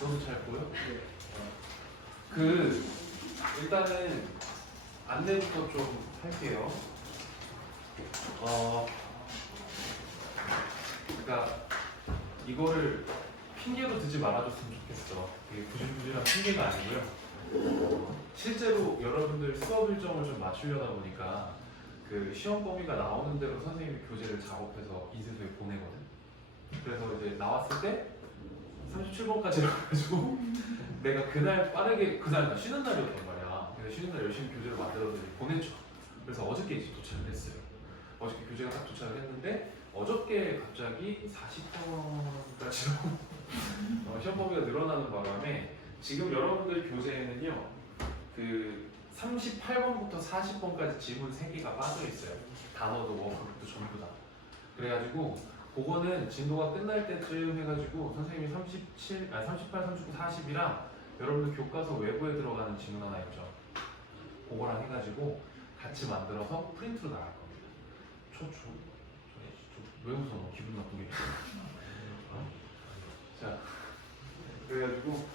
너도 잘 보여? 그 일단은 안내부터 좀 할게요. 그러니까 이거를 핑계로 듣지 말아줬으면 좋겠어. 이게 구질구질한 핑계가 아니고요. 실제로 여러분들 수업 일정을 좀 맞추려다 보니까 그 시험 범위가 나오는 대로 선생님이 교재를 작업해서 인쇄소에 보내거든. 그래서 이제 나왔을 때 37번까지 해가지고 내가 그날 빠르게 그날 쉬는 날이었단 말이야. 그래서 쉬는 날 열심히 교재를 만들어서 이제 보내줘. 그래서 어저께 이제 도착을 했어요. 어저께 교재가 딱 도착을 했는데 어저께 갑자기 40번까지로 시험 범위가 늘어나는 바람에 지금 여러분들 교재에는요 그 38번부터 40번까지 지문 3개가 빠져 있어요. 단어도 워크북도 전부 다. 그래가지고 그거는 진도가 끝날 때쯤 해가지고 선생님이 38, 39, 40이랑 여러분들 교과서 외부에 들어가는 지문 하나 있죠. 그거랑 해가지고 같이 만들어서 프린트로 나갈 겁니다. 왜 웃어? 너 기분 나쁘게. 자, 그래가지고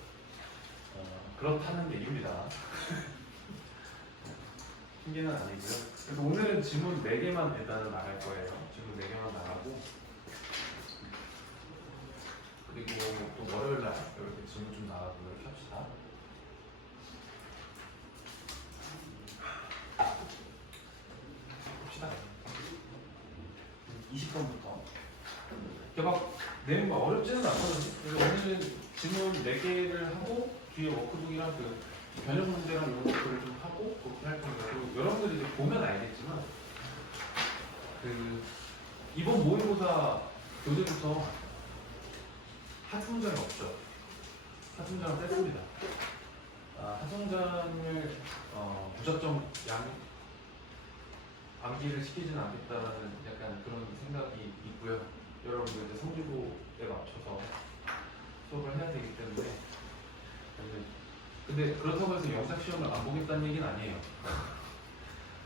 그렇다는 얘기입니다. 핑계는 아니고요. 그래서 오늘은 지문 4개만 일단은 나갈 거예요. 지문 4개만 나가고 그리고 또 월요일날 이렇게 지문 좀 나가고 이렇게 합시다. 봅시다. 20번부터. 막 내용 막 어렵지는 않거든요. 그래서 오늘은 지문 4개를 하고 뒤에 워크북이랑 그 변형 문제랑 이런 것들을 좀 하고 그렇게 할 겁니다. 그리고 여러분들이 이제 보면 알겠지만 그 이번 모의고사 교재부터 하중장이 없죠. 하중장을 뺐습니다. 하중장을 무작정 암기를 시키지는 않겠다는 약간 그런 생각이 있고요. 여러분들 이제 성적에 맞춰서 수업을 해야 되기 때문에 근데 그렇다고 해서 영상 시험을 안 보겠다는 얘기는 아니에요.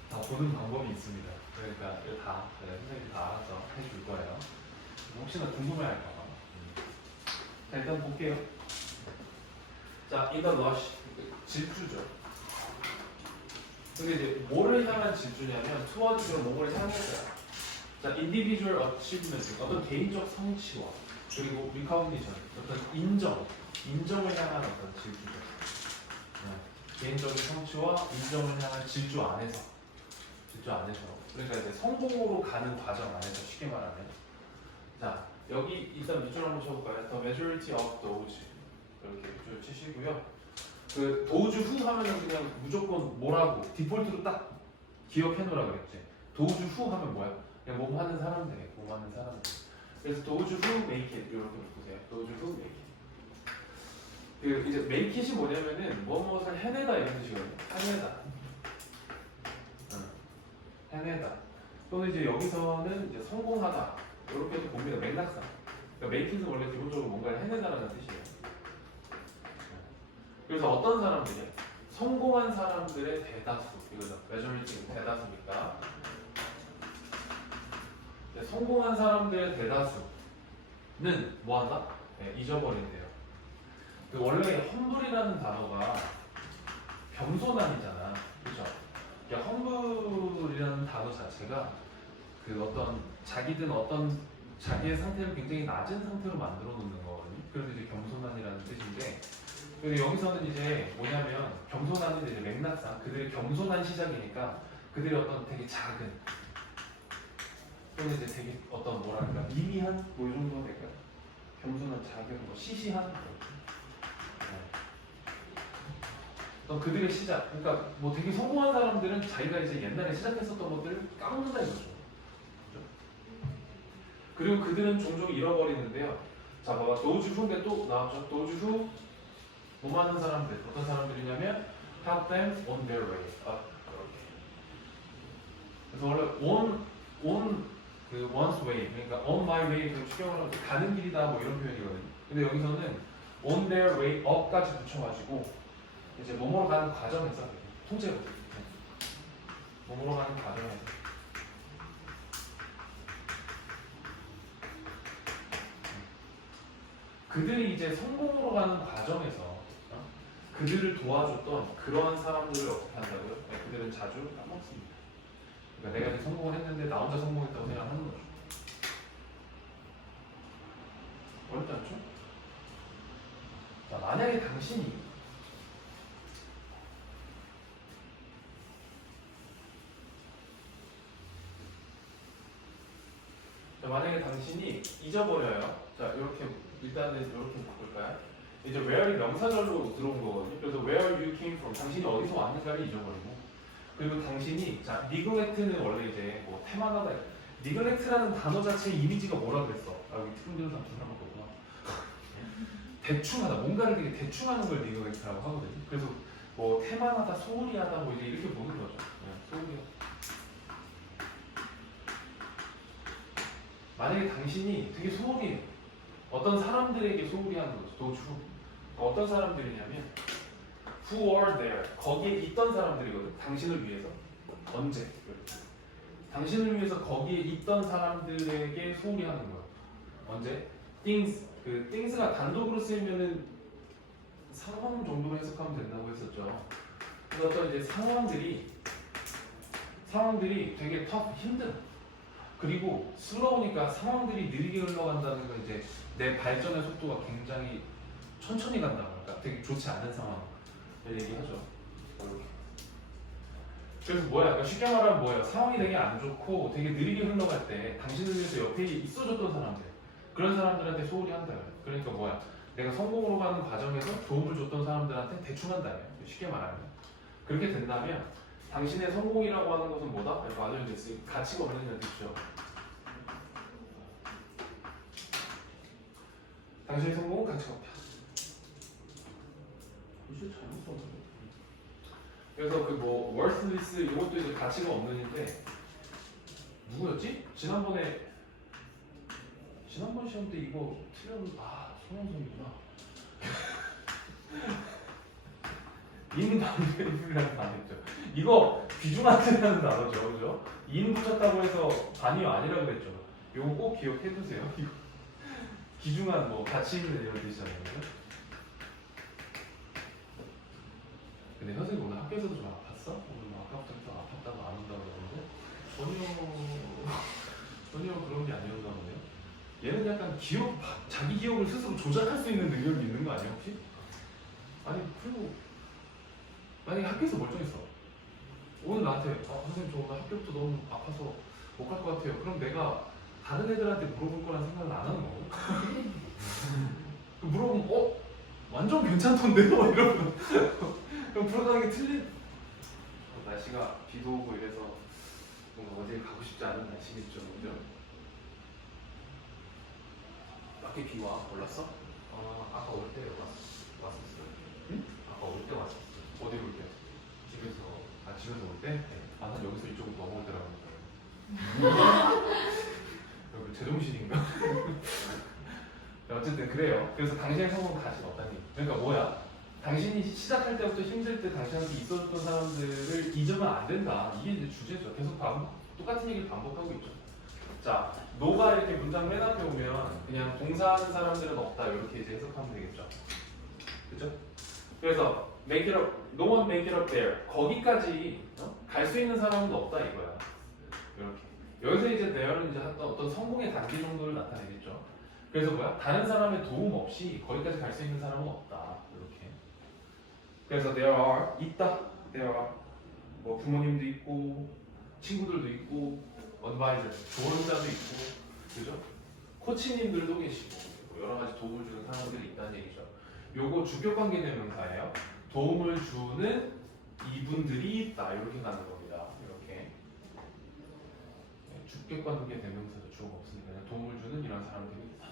다 보는 방법이 있습니다. 그러니까 이거 다 선생님이 다 알아서 해줄 거예요. 혹시나 궁금해할까봐. 자, 일단 볼게요. 자, in the rush 질주죠. 근데 이제 뭐를 향한 질주냐면 towards로 뭐를 향해서요. 자, individual achievement 어떤 개인적 성취와 그리고 recognition 어떤 인정을 향한 어떤 질주죠. 개인적인 성취와 인정을 향한 질주 안에서 그러니까 이제 성공으로 가는 과정 안에서 쉽게 말하면 자 여기 일단 밑줄 한번 쳐볼까요? The majority of those 이렇게 밑줄 치시고요. 그 도주 후 하면은 그냥 무조건 뭐라고 디폴트로 딱 기억해 놓으라 그랬지. 도주 후 하면 뭐야? 그냥 몸 하는 사람들. 그래서 도주 후 make it 이렇게 보세요. 도주 후 make it. 그 이제 make it이 뭐냐면은 무엇을 해내다 이런 뜻이거든요. 해내다. 또는 이제 여기서는 이제 성공하다 이렇게도 봅니다. 맥락상. 그러니까 make it은 원래 기본적으로 뭔가를 해내다라는 뜻이에요. 그래서 어떤 사람들이 성공한 사람들의 대다수 이거죠. majority 대다수니까. 성공한 사람들의 대다수는 뭐한다? 네, 잊어버린대요. 그 원래 험블이라는 단어가 겸손함이잖아, 그렇죠? 그러니까 험블이라는 단어 자체가 그 어떤 자기의 상태를 굉장히 낮은 상태로 만들어 놓는 거거든요. 그래서 이제 겸손함이라는 뜻인데, 근데 여기서는 이제 뭐냐면 겸손함은 이제 맥락상 그들의 겸손한 시작이니까 그들의 어떤 되게 작은 또는 이제 되게 어떤 뭐랄까 미미한 뭐 이 정도 될까요? 겸손한 작은 뭐 시시한 어떤 그들의 시작. 그러니까 뭐 되게 성공한 사람들은 자기가 이제 옛날에 시작했었던 것들을 까먹는다 이거죠. 그렇죠? 그리고 그들은 종종 잃어버리는데요. 자, 봐봐. 도주 후인데 또 나왔죠. 도주 후 뭐 하는 사람들. 어떤 사람들이냐면 help them on their way up. 이렇게. 그래서 원래 그 one's way, 그러니까 on my way 그 추경을 하면 가는 길이다 뭐 이런 표현이거든요. 근데 여기서는 on their way up까지 붙여가지고 이제 뭐뭐로 가는 과정에서 통째로 뭐뭐로 가는 과정에서 그들이 이제 성공으로 가는 과정에서 그들을 도와줬던 그러한 사람들을 어떻게 한다고요? 네, 그들은 자주 까먹습니다. 그러니까 내가 이제 성공을 했는데 나 혼자 성공했다고 생각하는 거죠. 어렵지 않죠? 자, 만약에 당신이 잊어버려요. 자, 이렇게 일단은 이렇게 바꿀까요? 이제 where이 명사절로 들어온 거거든요. 그래서 where you came from, 당신이 어디서 왔는가를 잊어버리고, 그리고 당신이 자 neglect는 원래 이제 뭐 태만하다. neglect라는 단어 자체의 이미지가 뭐라 그랬어? 아, 여기 특훈되는 사람 분명한 거구나. 대충하다, 뭔가를 되게 대충하는 걸 neglect라고 하거든요. 그래서 뭐 태만하다, 소홀히하다, 뭐 이제 이렇게 보는 거죠. 네, 소홀히. 만약에 당신이 되게 소홀히 어떤 사람들에게 소홀히 하는 거죠. 도주. 어떤 사람들이냐면 who are there. 거기에 있던 사람들이거든. 당신을 위해서. 언제? 당신을 위해서 거기에 있던 사람들에게 소홀히 하는 거야. 언제? things. 그 things가 단독으로 쓰이면은 상황 정도로 해석하면 된다고 했었죠. 그래서 어떤 이제 상황들이 되게 힘들어. 그리고 슬로우니까 상황들이 느리게 흘러간다는 건 이제 내 발전의 속도가 굉장히 천천히 간다. 그러니까 되게 좋지 않은 상황을 얘기하죠. 이렇게. 그래서 뭐야? 그러니까 쉽게 말하면 뭐예요? 상황이 되게 안 좋고 되게 느리게 흘러갈 때 당신을 위해서 옆에 있어줬던 사람들, 그런 사람들한테 소홀히 한다. 그러니까 뭐야? 내가 성공으로 가는 과정에서 도움을 줬던 사람들한테 대충 한다. 쉽게 말하면. 그렇게 된다면 당신의 성공이라고 하는 것은 뭐다? 맞아요. 이제 가치가 없는 뜻이죠. 당신의 성공은 가치가 없다. 글씨 잘못 썼는데. 그래서 그 뭐 worthless 이것도 이제 가치가 없는인데 누구였지? 지난번 시험 때 이거 틀렸는 손원성이구나. 인반대입이라는 단어죠. 이거 귀중하다는 단어죠, 그죠? 인 붙였다고 해서 반이 아니라고 그랬죠. 이거 꼭 기억해두세요. 이거 귀중한 뭐 가치 있는 이런 뜻이잖아요, 그죠? 근데 선생님 오늘 학교에서도 좀 아팠어? 오늘 아까부터 좀 아팠다고 안 온다고 그러는데 전혀 그런 게 아니었나 보네요. 얘는 약간 자기 기억을 스스로 조작할 수 있는 능력이 있는 거 아니야 혹시? 아니 그리고 만약에 학교에서 멀쩡했어. 오늘 나한테 선생님 저 오늘 학교부터 너무 아파서 못 갈 것 같아요. 그럼 내가 다른 애들한테 물어볼 거란 생각을 안 하는 거고. 물어보면 완전 괜찮던데요? 이러면 그럼 불어가는 게 틀린. 날씨가 비도 오고 이래서 뭔가 어딜 가고 싶지 않은 날씨겠죠, 그죠? 밖에 비 와. 몰랐어? 아까 올 때 왔었어요. 응? 아까 올 때 왔었어요. 어디로 올 때? 집에서. 집에서 올 때? 난 여기서 이쪽으로 넘어오더라고요. 여기 제정신인가? 어쨌든 그래요. 그래서 당신의 성공은 가치가 없다니. 그러니까 뭐야? 당신이 시작할 때부터 힘들 때 당신한테 있었던 사람들을 잊으면 안 된다. 이게 이제 주제죠. 계속 똑같은 얘기를 반복하고 있죠. 자, 노가 이렇게 문장 맨 앞에 오면 그냥 동사하는 사람들은 없다. 이렇게 이제 해석하면 되겠죠. 그죠? 그래서 make it up, no one make it up there. 거기까지 갈 수 있는 사람은 없다 이거야. 이렇게. 여기서 이제 there는 이제 어떤 성공의 단계 정도를 나타내겠죠. 그래서 뭐야? 다른 사람의 도움 없이 거기까지 갈 수 있는 사람은 없다. 이렇게. 그래서 there are 있다. there are 뭐 부모님도 있고 친구들도 있고 advisor 조언자도 있고 그죠? 코치님들도 계시고 여러 가지 도움을 주는 사람들이 있다는 얘기죠. 요거 주격관계 대명사예요. 도움을 주는 이분들이 있다. 이렇게 가는 겁니다. 이렇게. 주격관계 대명사도 주어가 없으니까 그냥 도움을 주는 이런 사람들이 있다.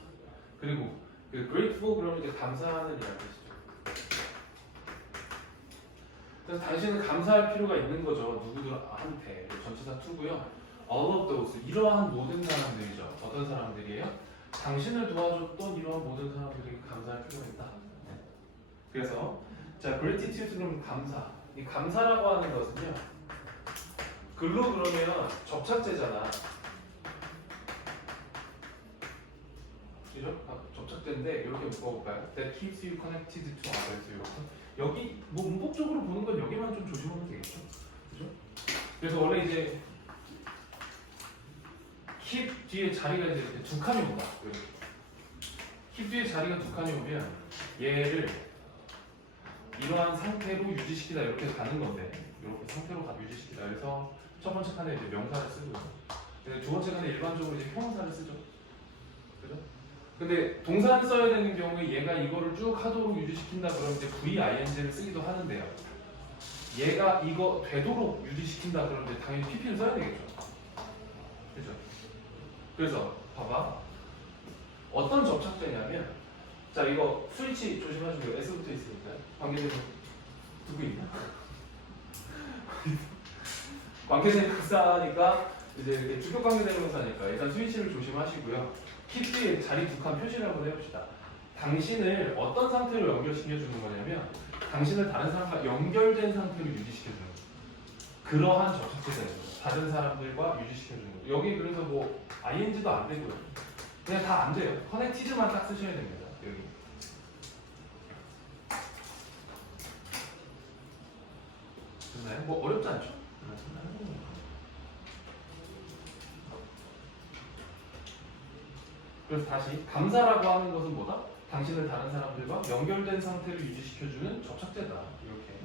그리고 그 grateful 그러면 이제 감사하는 이라는 뜻이죠. 그래서 당신은 감사할 필요가 있는 거죠. 누구들한테. 전치사 투고요. all of those 이러한 모든 사람들이죠. 어떤 사람들이에요? 당신을 도와줬던 이러한 모든 사람들에게 감사할 필요가 있다. 그래서 자 gratitude는 감사. 이 감사라고 하는 것은요. 글로 그러면 접착제잖아. 그죠? 접착제인데 이렇게 묶어볼까요? That keeps you connected to others. 이렇게. 여기 뭐 문법적으로 보는 건 여기만 좀 조심하면 되겠죠? 그죠? 그래서 원래 이제 keep 뒤에 자리가 이제 이렇게 두 칸이 온다. 이렇게. keep 뒤에 자리가 두 칸이 오면 얘를 이러한 상태로 유지시키다 이렇게 가는 건데 이렇게 상태로 유지시키다. 그래서 첫 번째 칸에 이제 명사를 쓰고요. 근데 두 번째 칸에 일반적으로 이제 형용사를 쓰죠. 그죠? 근데 동사를 써야 되는 경우에 얘가 이거를 쭉 하도록 유지시킨다 그러면 이제 VING를 쓰기도 하는데요. 얘가 이거 되도록 유지시킨다 그러면 이제 당연히 PP를 써야 되겠죠. 그죠? 그래서 봐봐. 어떤 접착제냐면 자 이거 스위치 조심하시고요. S부터 있으니까요. 관계대명 누구 있나? 관계대명사니까 이제 이렇게 주격 관계대명사니까 일단 스위치를 조심하시고요. 키트의 자리 두 칸 표시를 한번 해봅시다. 당신을 어떤 상태로 연결시켜주는 거냐면 당신을 다른 사람과 연결된 상태로 유지시켜주는 거예요. 그러한 접착제가 다른 사람들과 유지시켜주는 거예요. 여기 그래서 뭐 ing도 안 되고요. 그냥 다 안 돼요. 커넥티드만 딱 쓰셔야 됩니다. 여기. 됐나요? 뭐 어렵지 않죠? 그래서 다시 감사라고 하는 것은 뭐다? 당신을 다른 사람들과 연결된 상태를 유지시켜주는 접착제다. 이렇게.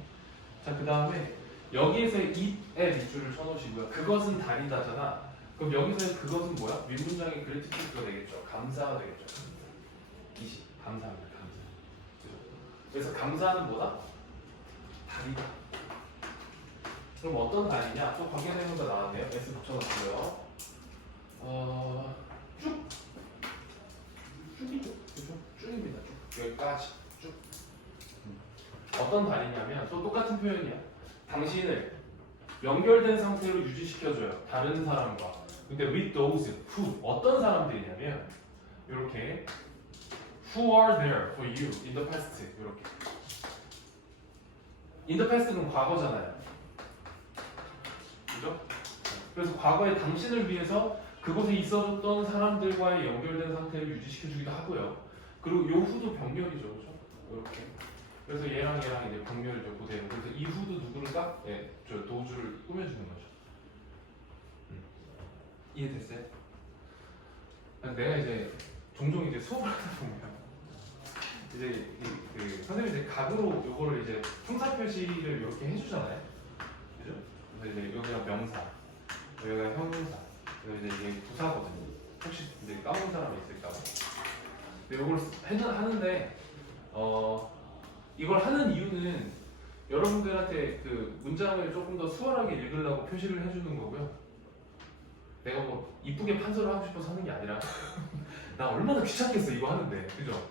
자, 그 다음에 여기에서의 it의 밑줄을 쳐놓으시고요. 그것은 다리다잖아. 그럼 여기서의 그것은 뭐야? 윗문장의 gratitude가 되겠죠. 감사가 되겠죠. 이시 감사합니다. 감사. 그죠? 그래서 감사는 뭐다? 다리다. 그럼 어떤 다리냐? 또 관계대명사 나왔네요. S 붙여놨고요. 쭉. 쭉이죠. 그죠? 쭉입니다. 쭉. 여기까지. 쭉. 어떤 다리냐면 또 똑같은 표현이야. 당신을 연결된 상태로 유지시켜줘요. 다른 사람과. 근데 with those who 어떤 사람들이냐면 이렇게 who are there for you in the past 이렇게. in the past는 과거잖아요. 그죠? 그래서 과거에 당신을 위해서 그곳에 있어줬던 사람들과의 연결된 상태를 유지시켜주기도 하고요. 그리고 요 후도 병렬이죠, 그죠? 이렇게. 그래서 얘랑 이제 병렬이죠, 그대로. 그래서 이 후도 누구를 딱, 저 도주를 꾸며주는 거죠. 이해됐어요? 내가 이제 종종 이제 수업을 하다 보면 이제 그 선생님이 이제 각으로 요거를 이제 형사 표시를 이렇게 해주잖아요, 그죠? 그래서 이제 여기가 명사, 여기가 형용사. 이제 이게 부사거든요. 혹시 이제 까먹은 사람이 있을까 봐. 근데 이걸 하는데 이걸 하는 이유는 여러분들한테 그 문장을 조금 더 수월하게 읽으려고 표시를 해주는 거고요. 내가 뭐 이쁘게 판서를 하고 싶어서 하는 게 아니라 나 얼마나 귀찮겠어 이거 하는데, 그죠?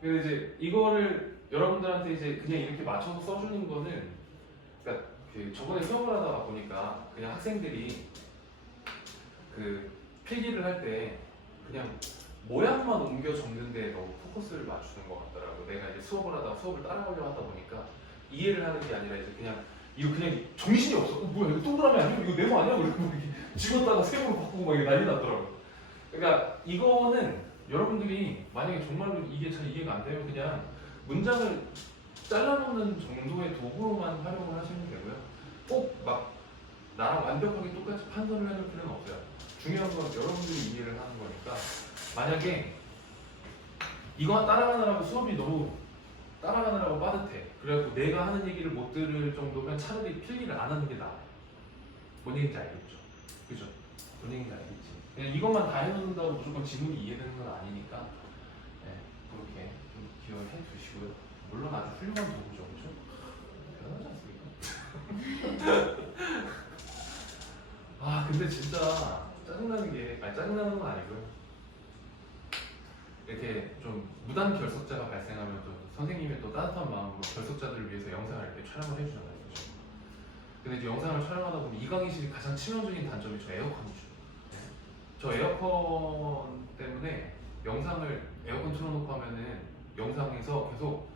근데 이제 이거를 여러분들한테 이제 그냥 이렇게 맞춰서 써주는 거는, 그러니까 그 저번에 수업을 하다가 보니까 그냥 학생들이 그 필기를 할 때 그냥 모양만 옮겨 적는데 너무 포커스를 맞추는 것 같더라고. 내가 이제 수업을 하다가 수업을 따라가려고 하다 보니까 이해를 하는 게 아니라 이제 그냥 이거 그냥 정신이 없어. 뭐야 이거 동그라미 아니야? 이거 네모 아니야? 그래서 뭐 이렇게 집었다가 세모로 바꾸고 막 난리 났더라고. 그러니까 이거는 여러분들이 만약에 정말로 이게 잘 이해가 안 되면 그냥 문장을 잘라놓는 정도의 도구로만 활용을 하시면 되고요. 꼭 막 나랑 완벽하게 똑같이 판단을 해볼 필요는 없어요. 중요한 건 여러분들이 이해를 하는 거니까. 만약에 이거 따라가느라고 수업이 너무 따라가느라고 빠듯해. 그래갖고 내가 하는 얘기를 못 들을 정도면 차라리 필기를 안 하는 게 나아. 뭔 얘기인지 알겠죠? 그죠? 뭔 얘기인지 알겠지? 그냥 이것만 다 해놓는다고 무조건 지문이 이해되는 건 아니니까 그렇게 좀 기억해 두시고요. 물론 아주 훌륭한 도구죠. 그죠? 대단하지 않습니까? 아 근데 진짜 짜증나는 게, 아니 짜증나는 건 아니고요. 이렇게 좀 무단 결석자가 발생하면 또 선생님의 또 따뜻한 마음으로 결석자들을 위해서 영상을 이렇게 촬영을 해주잖아요. 그렇죠? 근데 이제 영상을 촬영하다 보면 이 강의실이 가장 치명적인 단점이 저 에어컨이죠. 네. 저 에어컨 때문에 영상을 에어컨 틀어놓고 하면은 영상에서 계속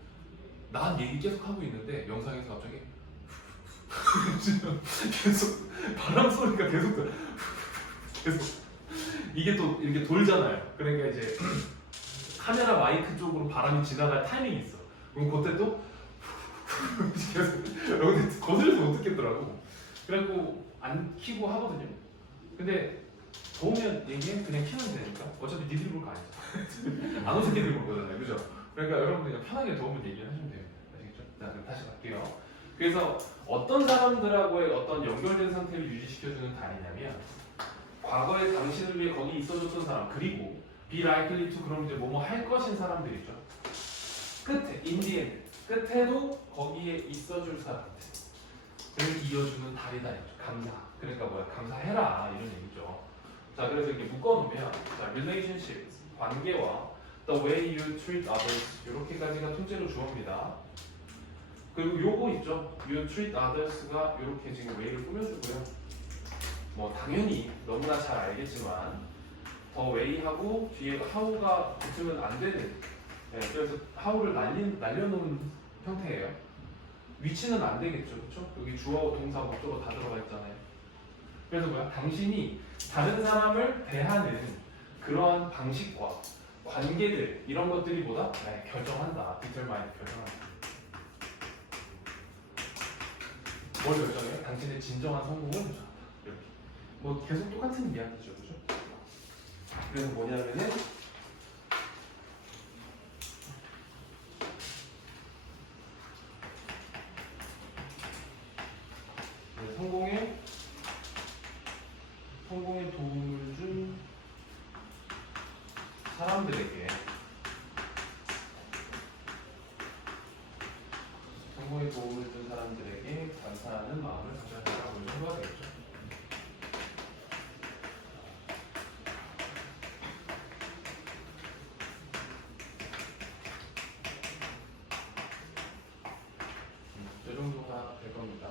난 얘기 계속 하고 있는데 영상에서 갑자기 계속 바람 소리가 계속 이게 또 이렇게 돌잖아요. 그러니까 이제 카메라 마이크 쪽으로 바람이 지나갈 타이밍이 있어. 그럼 그때 또 계속 여러분들 거슬려서 못 듣겠더라고. 그래갖고 안 키고 하거든요. 근데 더우면 얘기해 그냥 키면 되니까 어차피 니들이 볼 거 아니죠. 안 오신 니들이 볼 거잖아요, 그죠? 그러니까 여러분들 그냥 편하게 더우면 얘기를 하시면 돼요. 아시겠죠? 자, 그럼 다시 갈게요. 그래서 어떤 사람들하고의 어떤 연결된 상태를 유지시켜주는 다리냐면 과거에 당신을 위해 거기 있어줬던 사람 그리고 be likely to 그럼 이제 뭐뭐 할 것인 사람들이죠. 끝에 in the end 끝에도 거기에 있어줄 사람들 을 이어주는 다리다 이죠. 감사. 그러니까 뭐야? 감사해라 이런 얘기죠. 자, 그래서 이렇게 묶어놓으면 자, relationships 관계와 the way you treat others 이렇게까지가 통째로 주어입니다. 그리고 요거 있죠. you treat others가 이렇게 지금 way를 꾸며주고요. 뭐 당연히 너무나 잘 알겠지만 더 way하고 뒤에 how가 붙으면 안 되는. 네, 그래서 how를 날려놓은 형태예요. 위치는 안 되겠죠, 그렇죠? 여기 주어, 동사, 목적어 다 들어가 있잖아요. 그래서 뭐야? 당신이 다른 사람을 대하는 그러한 방식과 관계들 이런 것들이 뭐다? 네, 결정한다. determine 결정한다. 뭘 결정해요? 당신의 진정한 성공을 결정한다. 이렇게. 뭐 계속 똑같은 이야기죠, 그죠? 그래서 뭐냐면은 성공에 도움을 준 사람들에게 감사하는 마음을 가져야 된다고 생각해야 되겠죠. 이 정도가 될 겁니다.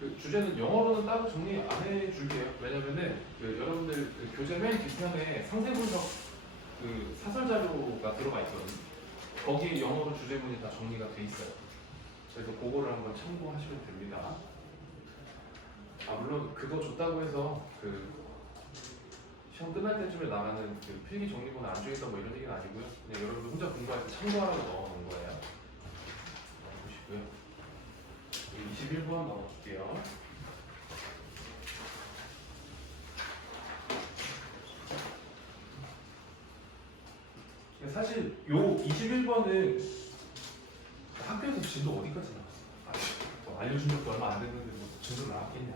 그 주제는 영어로는 따로 정리 안 해줄게요. 왜냐면은 그 여러분들 그 교재 맨 뒷편에 상세 분석 그 사설 자료가 들어가 있거든요. 거기에 영어로 주제문이 다 정리가 돼 있어요. 그래서 그거를 한번 참고하시면 됩니다. 아 물론 그거 줬다고 해서 그 시험 끝날 때쯤에 나가는 그 필기 정리본 안 주겠다 뭐 이런 얘기는 아니고요. 그냥 여러분들 혼자 공부할 때 참고하라고 넣어놓은 거예요. 보시고요. 21번 넣어줄게요. 사실 요 21번은 학교에서 진도 어디까지 나왔어? 알려준 적도 얼마 안 됐는데 뭐 진도 나왔겠냐?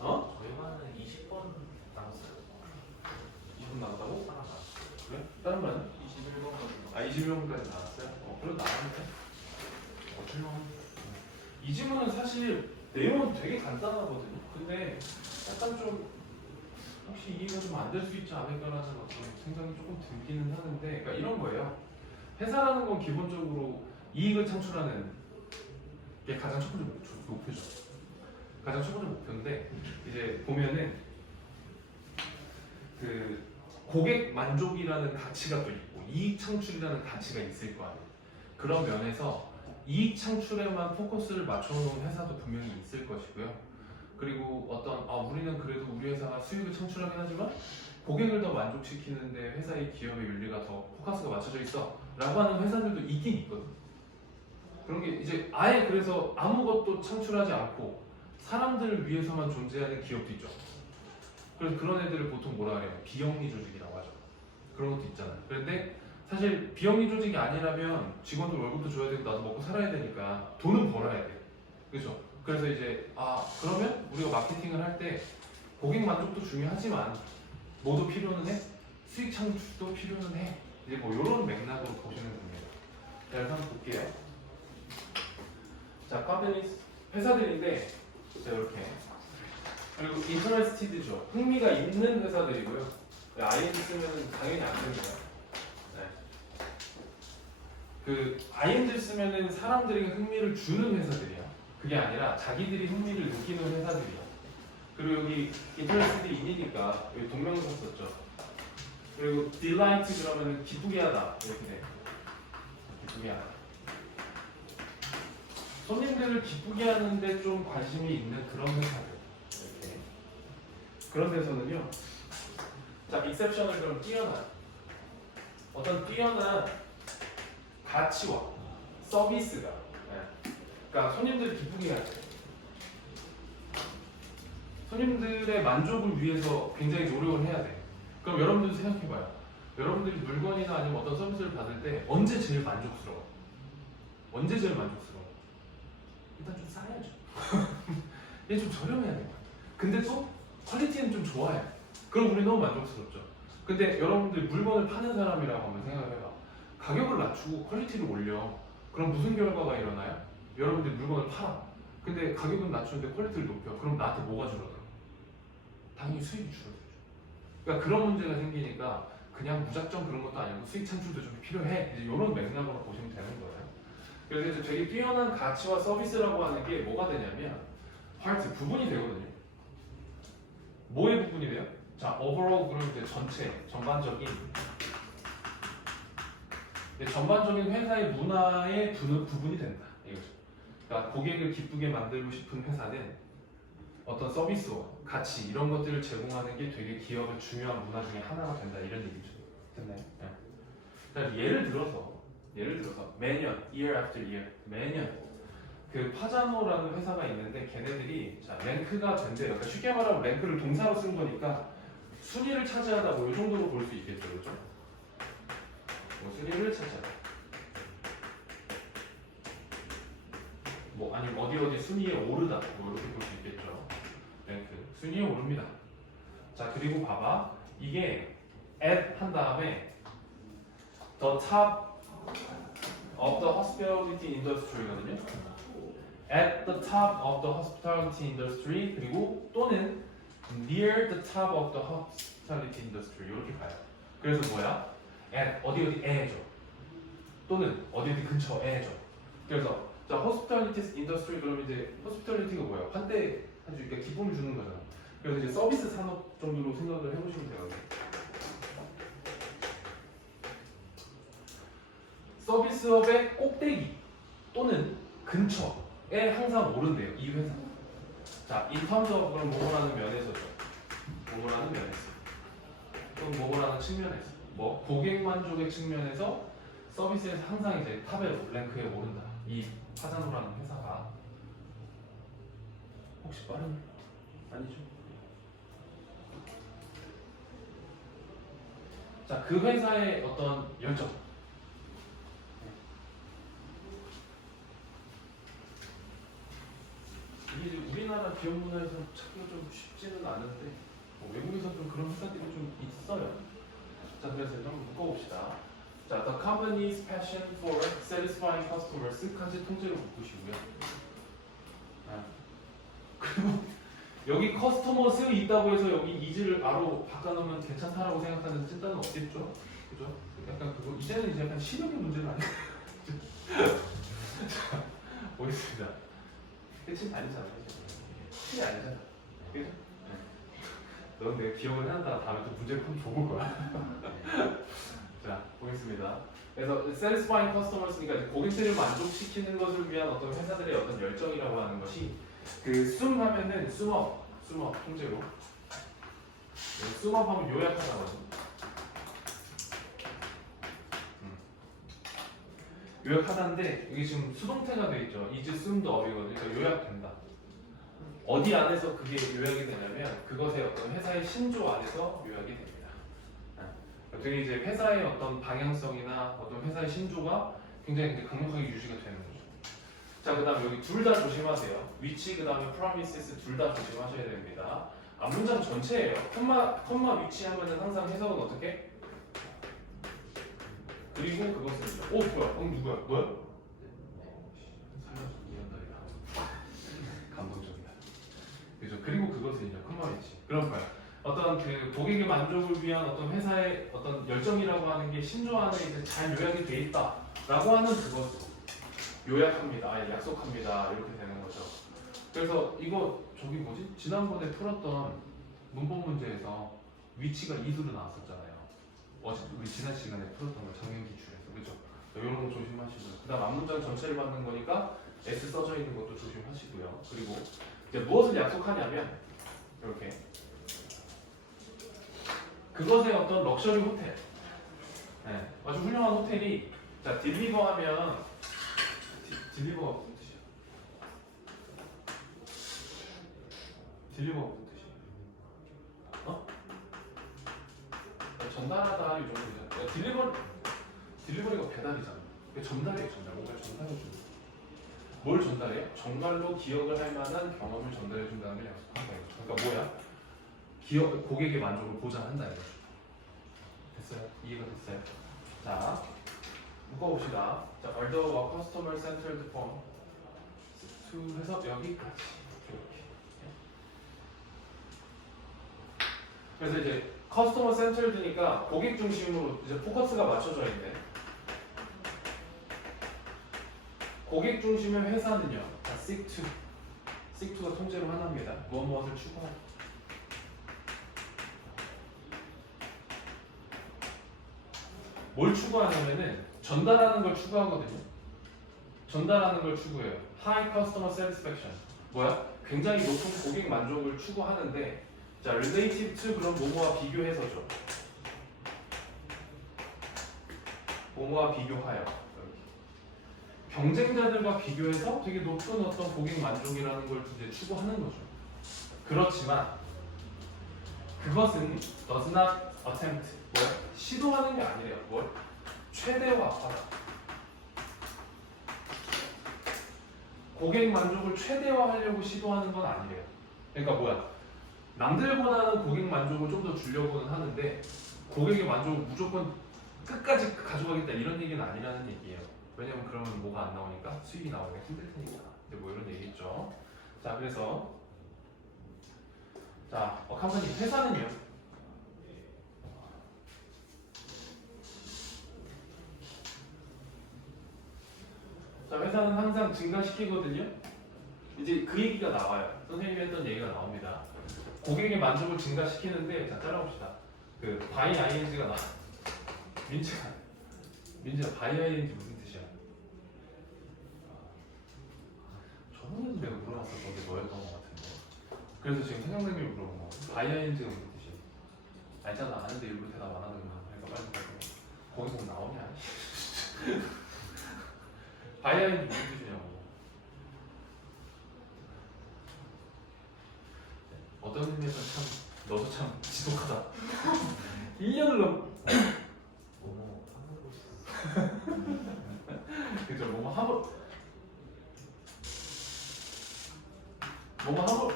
어? 저희 반은 20번 남았어요. 20분 나왔다고? 하나 남았어요. 그래? 다른 반은? 21번까지. 아 21번까지 나왔어요? 그래도 나왔는데? 어쩔만 이 지문은 사실 내용은 되게 간단하거든요. 근데 약간 좀 혹시 이해가 좀 안 될 수 있지 않을까라는 어떤 생각이 조금 들기는 하는데, 그러니까 이런 거예요. 회사라는 건 기본적으로 이익을 창출하는 게 가장 첫 번째 목표죠. 가장 첫 번째 목표인데 이제 보면은 그 고객 만족이라는 가치가 또 있고 이익 창출이라는 가치가 있을 거 아니에요. 그런 면에서 이익 창출에만 포커스를 맞춰놓은 회사도 분명히 있을 것이고요. 그리고 어떤 우리는 그래도 우리 회사가 수익을 창출하긴 하지만 고객을 더 만족시키는데 회사의 기업의 윤리가 더 포커스가 맞춰져 있어 라고 하는 회사들도 있긴 있거든. 그런 게 이제 아예 그래서 아무것도 창출하지 않고 사람들을 위해서만 존재하는 기업도 있죠. 그래서 그런 애들을 보통 뭐라 그래요? 비영리 조직이라고 하죠. 그런 것도 있잖아요. 그런데 사실 비영리 조직이 아니라면 직원들 월급도 줘야 되고 나도 먹고 살아야 되니까 돈은 벌어야 돼. 그렇죠? 그래서 이제 그러면 우리가 마케팅을 할 때 고객 만족도 중요하지만 뭐도 필요는 해? 수익 창출도 필요는 해. 이제 뭐 이런 맥락으로 보시는 겁니다. 자, 한번 볼게요. 자, 컴퍼니스 회사들인데 자 이렇게 그리고 interested죠. 흥미가 있는 회사들이고요. ing 쓰면 당연히 안 됩니다. 네. 그 ing 쓰면은 사람들에게 흥미를 주는 회사들이야. 그게 아니라 자기들이 흥미를 느끼는 회사들이야. 그리고 여기 interested이 인이니까 여기 동명사 썼죠. 그리고 delight 그러면은 기쁘게 하다 이렇게 돼. 기쁘게 하다. 손님들을 기쁘게 하는데 좀 관심이 있는 그런 회사들. 이렇게. 그런 데서는요. 자, exception을 그럼 띄어놔요. 어떤 뛰어난 가치와 서비스가, 그러니까 손님들을 기쁘게 해야 돼. 손님들의 만족을 위해서 굉장히 노력을 해야 돼. 그럼 여러분들도 생각해봐요. 여러분들이 물건이나 아니면 어떤 서비스를 받을 때 언제 제일 만족스러워? 언제 제일 만족스러워? 일단 좀 싸야죠. 얘 좀 저렴해야 돼. 근데 또 퀄리티는 좀 좋아야 돼. 그럼 우리 너무 만족스럽죠. 근데 여러분들이 물건을 파는 사람이라고 한번 생각해봐. 가격을 낮추고 퀄리티를 올려. 그럼 무슨 결과가 일어나요? 여러분들이 물건을 팔아. 근데 가격은 낮추는데 퀄리티를 높여. 그럼 나한테 뭐가 줄어들어? 당연히 수익이 줄어들죠. 그러니까 그런 문제가 생기니까 그냥 무작정 그런 것도 아니고 수익 창출도 좀 필요해. 이제 이런 맥락으로 보시면 되는 거예요. 그래서 이제 되게 뛰어난 가치와 서비스라고 하는 게 뭐가 되냐면 파트 부분이 되거든요. 뭐의 부분이 돼요? 자, overall 그러면 이제 전체, 전반적인 회사의 문화의 부분이 된다. 이거죠. 그러니까 고객을 기쁘게 만들고 싶은 회사는 어떤 서비스와 가치 이런 것들을 제공하는 게 되게 기업의 중요한 문화 중에 하나가 된다. 이런 얘기죠. 됐나요? 네. 그러니까 예를 들어서 매년 year after year 매년 그 파자노라는 회사가 있는데 걔네들이 자 랭크가 된대요. 그러니까 쉽게 말하면 랭크를 동사로 쓴 거니까 순위를 차지하다 뭐 이 정도로 볼 수 있겠죠, 그렇죠? 뭐 순위를 차지하다. 뭐 아니면 어디 순위에 오르다 뭐 이렇게 볼 수 있겠죠. 랭크 순위에 오릅니다. 자 그리고 봐봐 이게 at 한 다음에 the top of the hospitality industry거든요. At the top of the hospitality industry 그리고 또는 near the top of the hospitality industry 이렇게 가요. 그래서 뭐야? at 어디에죠? 또는 어디 근처에죠. 그래서 자 hospitality industry 그러면 이제 hospitality가 뭐예요? 환대 그러니까 기쁨을 주는 거잖아. 그래서 이제 서비스 산업 정도로 생각을 해보시면 되거든요. 서비스업의 꼭대기 또는 근처에 항상 오른대요. 이 회사. 자, in terms of 그럼 뭐뭐라는 면에서죠. 뭐뭐라는 면에서. 또는 뭐뭐라는 측면에서. 뭐 고객 만족의 측면에서 서비스에서 항상 이제 탑에 랭크에 오른다. 이 파자노라는 회사가 혹시 빠른? 아니죠. 자, 그 회사의 어떤 열정. 이게 우리나라 기업 문화에서 찾기가 좀 쉽지는 않은데 외국에서 좀 그런 회사들이 좀 있어요. 자, 그래서 좀 묶어봅시다. 자, the company's passion for satisfying customers까지 통째로 묶으시고요. 그리고 여기 커스터머스 있다고 해서 여기 이즈를 바로 바꿔놓으면 괜찮다라고 생각하는 찐따는 없겠죠? 그죠? 약간 그거 이제는 이제 약간 실력의 문제는 아니에요. 자, 보겠습니다. 끝이 아니잖아. 끝이 아니잖아. 그죠? 넌 내가 기억을 한다. 다음에 또 문제를 좀 줘볼 거야. 자, 보겠습니다. 그래서 satisfying customers니까 이제 고객들을 만족시키는 것을 위한 어떤 회사들의 어떤 열정이라고 하는 것이 그 숨하면은 숨업 통째로 숨업 하면 요약하다거든요. 요약하다인데 여기 지금 수동태가 돼 있죠. is summed up이거든요. 그러니까 요약된다. 어디 안에서 그게 요약이 되냐면 그것의 어떤 회사의 신조 안에서 요약이 됩니다. 되게 이제 회사의 어떤 방향성이나 어떤 회사의 신조가 굉장히 이제 강력하게 유지가 되는 거죠. 자, 그다음 여기 둘 다 조심하세요. 위치 그다음에 promises 둘 다 조심하셔야 됩니다. 문장 전체예요. 컴마 위치 하면은 항상 해석은 어떻게? 그리고 그것은요. 오 뭐야? 누구야? 뭐야? 감동적이다. 그죠? 그리고 그것은요. 컴마 위치. 그런 거야. 어떤 그 고객의 만족을 위한 어떤 회사의 어떤 열정이라고 하는 게 신조 안에 이제 잘 요약이 돼 있다라고 하는 그것 요약합니다. 약속합니다. 이렇게 되는 거죠. 그래서 이거 저기 뭐지? 지난번에 풀었던 문법 문제에서 위치가 이수로 나왔었잖아요. 우리 지난 시간에 풀었던 거 정형 기출에서 그죠? 이런 거 조심하시고요. 그다음 앞문장 전체를 받는 거니까 S 써져 있는 것도 조심하시고요. 그리고 이제 무엇을 약속하냐면 이렇게 그것의 어떤 럭셔리 호텔 네, 아주 훌륭한 호텔이 자 딜리버 하면 딜리버가 무슨 뜻이야? 딜리버가 무슨 뜻이야? 어? 전달하다 이 정도 되잖아. 딜리버리가 배달이잖아. 이게 전달이에요, 전달. 뭔가 전달해주는 거. 뭘 전달해요? 정말로 기억을 할 만한 경험을 전달해준다는 걸 약속한 거예요. 그러니까 뭐야? 고객의 만족을 보장한다 이거죠. 됐어요? 이해가 됐어요? 자, 묶어봅시다. 자, although a customer centered form to 해서 여기까지 이렇게. 그래서 이제 커스터머 센터드니까 고객 중심으로 이제 포커스가 맞춰져 있네. 고객 중심의 회사는요. 자, seek to가 통째로 하나입니다. 무엇을 추구하다. 뭘 추구하냐면은 전달하는 걸 추구하거든요. 전달하는 걸 추구해요. High customer satisfaction. 뭐야? 굉장히 높은 고객 만족을 추구하는데 자, relative to 그런 뭐뭐와 비교해서죠. 뭐뭐와 비교하여. 경쟁자들과 비교해서 되게 높은 어떤 고객 만족이라는 걸 이제 추구하는 거죠. 그렇지만 그것은 does not attempt. 뭐야? 시도하는 게 아니래요. 뭘? 최대화하다. 고객 만족을 최대화하려고 시도하는 건 아니래요. 그러니까 뭐야? 남들보다는 고객 만족을 좀 더 주려고는 하는데 고객의 만족을 무조건 끝까지 가져가겠다 이런 얘기는 아니라는 얘기예요. 왜냐면 그러면 뭐가 안 나오니까 수익이 나오기가 힘들 테니까. 이제 뭐 이런 얘기 있죠. 자, 그래서 자, 컴퍼니 회사는요. 자, 회사는 항상 증가시키거든요. 이제 그 얘기가 나와요. 선생님이 했던 얘기가 나옵니다. 고객의 만족을 증가시키는데 자, 따라봅시다. 그 by ing가 나. 민지야 by ing 무슨 뜻이야? 저번에도 내가 물어봤었는데 뭐였던 것 같은데. 그래서 지금 생각나게 물어본 거. by ing가 무슨 뜻이야? 알잖아. 아는데 일부러 대답 안 하는 거야. 그러니까 빨리 말해. 거기서 나오냐? by ing 무슨 뜻이냐고. 어떤 의미에서 참 너도 참 지독하다. 1년을 뭐뭐 하고 그죠? 뭐뭐 하고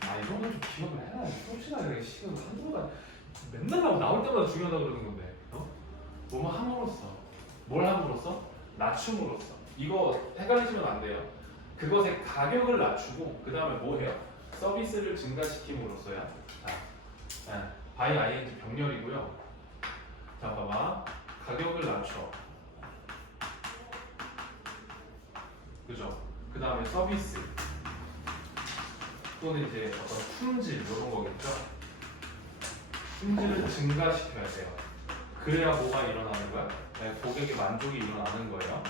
아 이런 건 좀 기억을 해야 돼. 혹시나 그래 시간 한두 번 맨날 나올 때마다 중요하다 그러는 건데 뭐뭐 함으로써 뭘 함으로써? 낮춤으로써 이거 헷갈리시면 안 돼요. 그것의 가격을 낮추고 그 다음에 뭐 해요? 서비스를 증가시킴으로써야 by ing 병렬이고요. 자 봐봐 가격을 낮춰 그죠? 그 다음에 서비스 또는 이제 어떤 품질 이런 거겠죠? 품질을 증가시켜야 돼요. 그래야 뭐가 일어나는 거야? 네, 고객의 만족이 일어나는 거예요.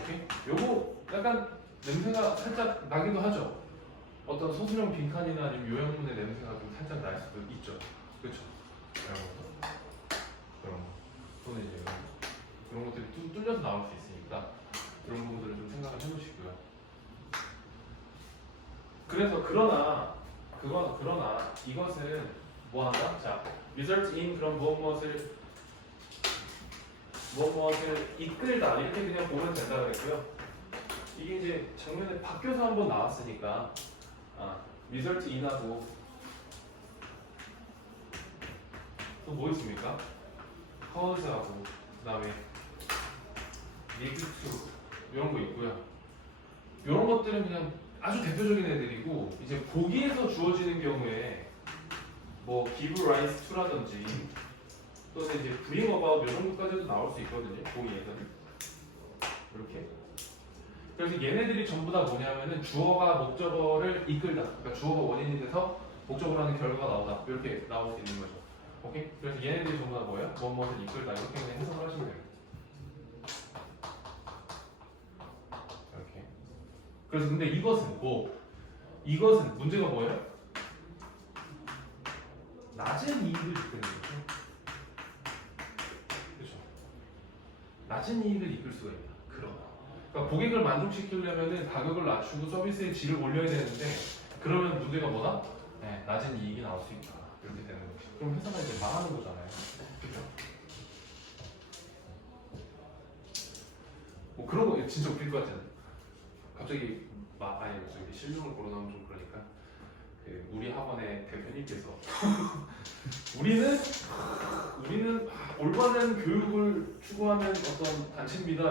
오케이? 요거 약간 냄새가 살짝 나기도 하죠? 어떤 소수령 빈칸이나 아니면 요양문의 냄새가 좀 살짝 날 수도 있죠. 그렇죠? 그런 거. 또는 이제 그런 것들이 뚫려서 나올 수 있으니까 그런 부분들을 좀 생각을 해보시고요. 그래서 그러나 이것은 뭐 한다? 자, result in 그런 무엇을 이끌다 이렇게 그냥 보면 된다 그랬고요. 이게 이제 작년에 바뀌어서 한번 나왔으니까 result in하고 또 뭐 있습니까? cause하고 그 다음에 lead to 이런 거 있고요. 이런 것들은 그냥 아주 대표적인 애들이고 이제 보기에서 주어지는 경우에 뭐 give rise to라든지 또는 이제 bring about 이런 것까지도 나올 수 있거든요. 보기에서는 이렇게. 그래서 얘네들이 전부 다 뭐냐면은 주어가 목적어를 이끌다. 그러니까 주어가 원인이 돼서 목적어라는 결과가 나오다. 이렇게 나올 수 있는 거죠. 오케이? 그래서 얘네들이 전부 다 뭐예요? 무엇을 이끌다. 이렇게 그냥 해석을 하시면 돼요. 이렇게. 그래서 근데 이것은 문제가 뭐예요? 낮은 이익을 주는 거죠. 낮은 이익을 이끌 수가 있다. 그러니까 고객을 만족시키려면은 가격을 낮추고 서비스의 질을 올려야 되는데 그러면 문제가 뭐다? 네, 낮은 이익이 나올 수 있다. 이렇게 되는 거지. 그럼 회사가 이제 망하는 거잖아요. 그죠? 뭐 그런 거 진짜 웃길 것 같잖아요. 갑자기 아니 저기 실명을 거론하면 좀 그러니까 그 우리 학원의 대표님께서 우리는 올바른 교육을 추구하는 어떤 단체입니다.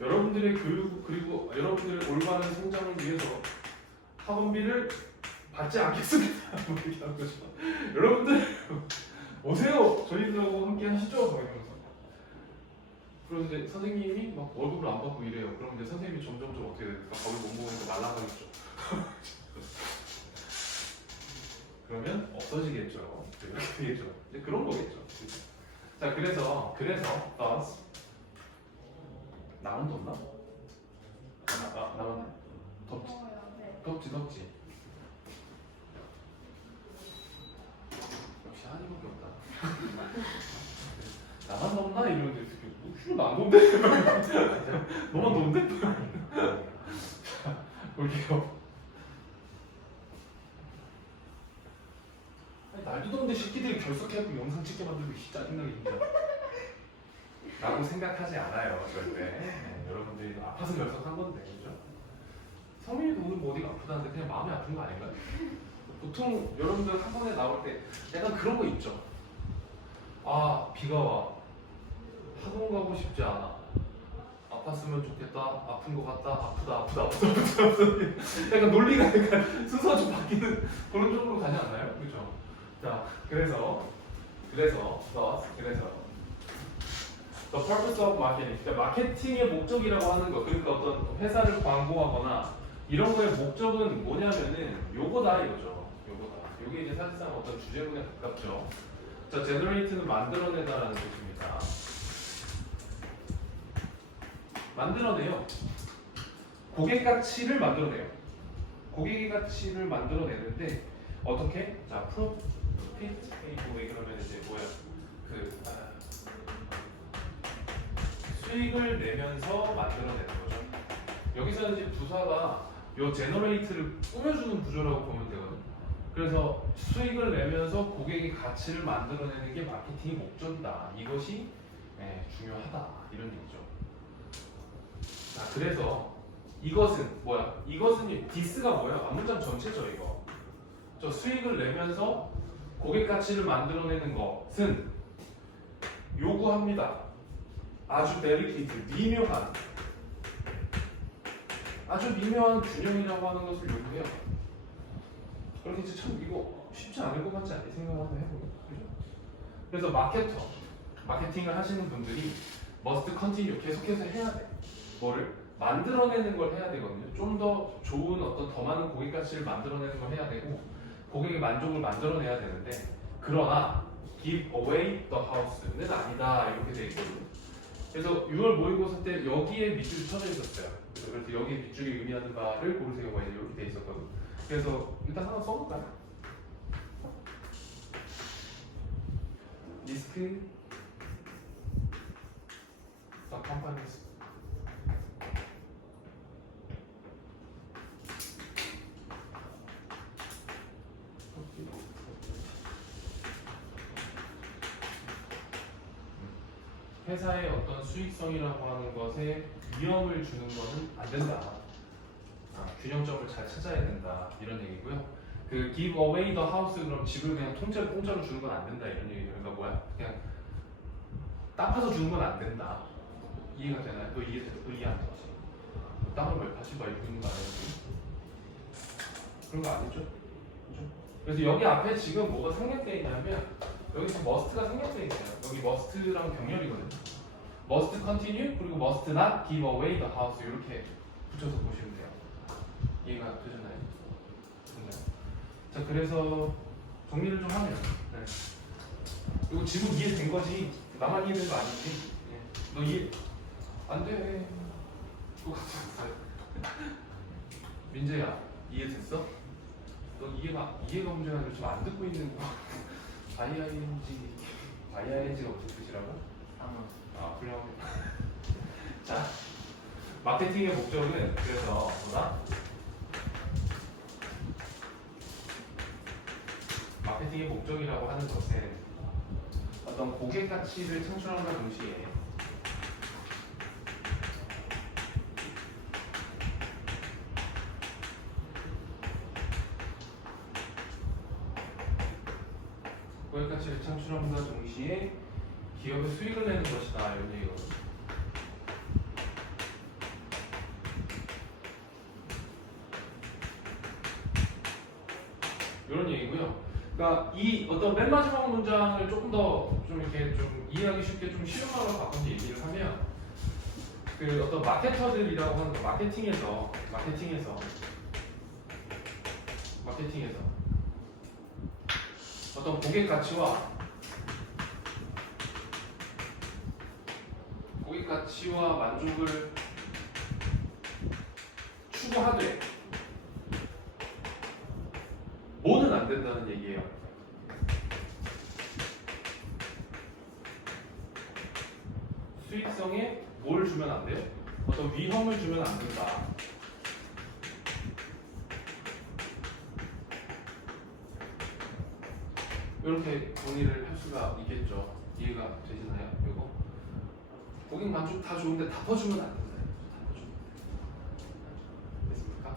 여러분들의 교육 그리고 여러분들의 올바른 성장을 위해서 학원비를 받지 않겠습니다. 뭐 이렇게 하는 거죠. 여러분들 오세요. 저희들하고 함께 하시죠. 막 이러면서. 그런데 선생님이 막 월급을 안 받고 이래요. 그럼 이제 선생님이 점점 어떻게 될까? 밥을 못 먹으니까 말라가겠죠. 그러면 없어지겠죠. 이렇게 되겠죠. 이제 그런 거겠죠. 자, 그래서 thus 남은 덥나? 남은 덥지. 역시 한이밖에 없다. 나만 덥나 이러는데 뭐 나안 덥는데? 너만 덥는데? 자, 볼게요. 날도 더운데 새끼들이 결석해갖고 영상 찍게 만들고 짜증나게 힘들어 라고 생각하지 않아요 절대. 네, 여러분들이 아파서 결석한 건데 그죠? 성민이도 오늘 뭐 어디가 아프다는데 그냥 마음이 아픈 거 아닌가요? 보통 여러분들 학원에 나올 때 약간 그런 거 있죠. 아 비가 와 학원 가고 싶지 않아 아팠으면 좋겠다 아픈 거 같다 아프다 약간 논리가 약간 순서가 좀 바뀌는 그런 쪽으로 가지 않나요? 그죠? 자, 그래서 the purpose of marketing, 그러니까 마케팅의 목적이라고 하는 거, 그러니까 어떤 회사를 광고하거나 이런 거의 목적은 뭐냐면은 요거다 이거죠. 요게 이제 사실상 어떤 주제문에 가깝죠. 자, generate는 만들어내다라는 뜻입니다. 만들어내요. 고객 가치를 만들어내요. 고객의 가치를 만들어내는데 어떻게? 자, profit 그러면 이제 뭐야? 수익을 내면서 만들어내는 거죠. 여기서는 이제 부사가 요 제너레이트를 꾸며주는 구조라고 보면 되거든. 그래서 수익을 내면서 고객의 가치를 만들어내는 게 마케팅의 목적이다. 이것이 중요하다. 이런 얘기죠. 자, 그래서 이것은 뭐야? 이것은 디스가 뭐야? 앞문장 전체죠 이거. 저 수익을 내면서 고객 가치를 만들어내는 것은 요구합니다. 아주 데리케이트, 아주 미묘한 균형이라고 하는 것을 요구해요. 그렇게 참 이거 쉽지 않을 것 같지 않니? 생각을 한번 해보면. 그래서 마케팅을 하시는 분들이 must continue, 계속해서 해야 돼. 뭐를? 만들어내는 걸 해야 되거든요. 좀 더 좋은 어떤 더 많은 고객 가치를 만들어내는 걸 해야 되고 고객의 만족을 만들어내야 되는데 그러나 give away the house는 아니다 이렇게 돼 있거든요. 그래서 6월 모의고사 때 여기에 밑줄이 쳐져 있었어요. 그래서 여기에 밑줄이 의미하는 바를 고르세요 이렇게 돼 있었거든요. 그래서 일단 하나 써볼까요? 리스크 the companies 회사의 어떤 수익성이라고 하는 것에 위험을 주는 것은 안 된다. 균형점을 잘 찾아야 된다. 이런 얘기고요. 그 give away the house 그럼 집을 그냥 통째로 공짜로 주는 건 안 된다. 이런 얘기예요. 그러니까 뭐야? 그냥 땅 파서 주는 건 안 된다. 이해가 되나요? 또 이해 안 되지? 땅을 왜 파시 말고 있는 거 아니에요? 그런 거 아니죠? 그죠? 그래서 여기 앞에 지금 뭐가 생략되어 있냐면 여기서 must가 생략되어 있어요. 여기 must랑 병렬이거든요. must continue 그리고 must not give away the house 이렇게 붙여서 보시면 돼요. 이해가 되셨나요? 자, 그래서 정리를 좀 하면 이거 지금 이해된 거지 나만 이해된 거 아니지? 너 이해 안 돼. 민재야 이해됐어? 너 이해가 문제가 아니라 지금 안 듣고 있는 거. IING가 무슨 뜻이라고? 아 훌륭합니다. 자, 마케팅의 목적은 그래서 뭐다? 마케팅의 목적이라고 하는 것은 어떤 고객 가치를 창출함과 동시에 고객 가치를 창출함과 동시에 기업의 수익을 내는 것이다 이런 얘기거든요. 이런 얘기고요. 그러니까 이 어떤 맨 마지막 문장을 조금 더 좀 이렇게 좀 이해하기 쉽게 좀 쉬운 말로 바꿔서 얘기를 하면 그 어떤 마케터들이라고 하는 거 마케팅에서 어떤 고객 가치와 만족을 추구하되 뭐는 안 된다는 얘기예요. 수익성에 뭘 주면 안 돼요? 어떤 위험을 주면 안 된다. 이렇게 정리를 할 수가 있겠죠. 이해가 되시나요? 이거 고객 만족 다 좋은데 다 퍼주면 안 된다. 다 퍼주면 됐습니까?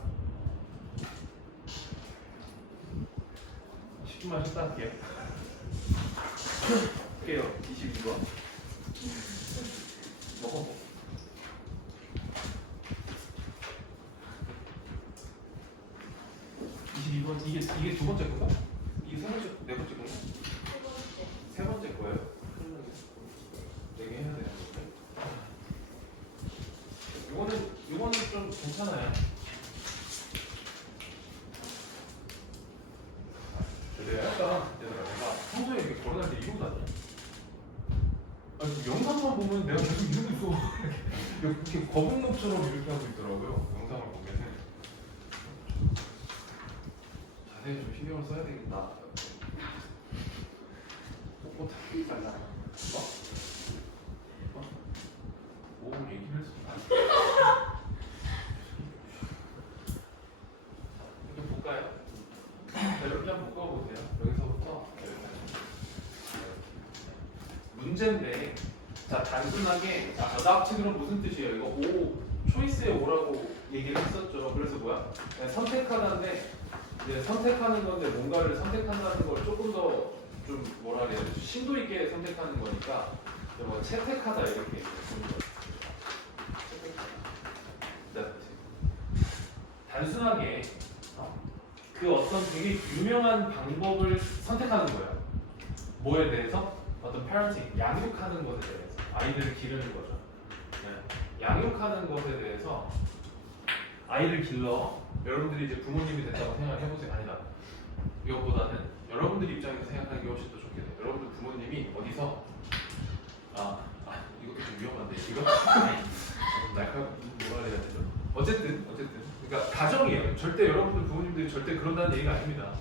10분만 쉬었다 할게요. 할게요. 22번 먹어. 22번 이게 두 번째 건가? 이게 세 번째 네 번째 건가? 세 번째 거예요? 그러면 4개 해야 되는 건데. 이거는 좀 괜찮아요. 내가 평소에 이렇게 걸어다닐 때 이러고 다녀. 아니 영상만 보면 내가 계속 이러고 있어. 이렇게 거북목처럼 이렇게 하고 있더라고요. 영상을 보면은. 자세히 좀 신경을 써야 되겠다. 못 하기 잘나. 오 얘기를 했어. 이렇게 볼까요? 자, 이렇게 한번 묶어보세요. 여기서부터 문제인데, 자 단순하게 자 어답트는 무슨 뜻이에요? 이거 O 초이스의 O라고 얘기를 했었죠. 그래서 뭐야? 선택하다인데 이제 선택하는 건데 뭔가를 선택한다는 걸 조금 더 좀 뭐라 그래야 되지? 심도 있게 선택하는 거니까 뭐 채택하다 이렇게 얘기하는 거예요. 단순하게 그 어떤 되게 유명한 방법을 선택하는 거예요. 뭐에 대해서? 어떤 parenting, 양육하는 것에 대해서 아이들을 기르는 거죠. 네. 양육하는 것에 대해서 아이를 길러 여러분들이 이제 부모님이 됐다고 생각을 해보세요. 아니다. 이것보다는 여러분들 입장에서 생각하는 게 훨씬 더 좋게 돼요. 여러분들 부모님이 어디서 이것도 좀 위험한데 이거 날카 뭐라 해야 되죠? 어쨌든 그러니까 가정이에요. 절대 여러분들 부모님들이 절대 그런다는 얘기가 아닙니다.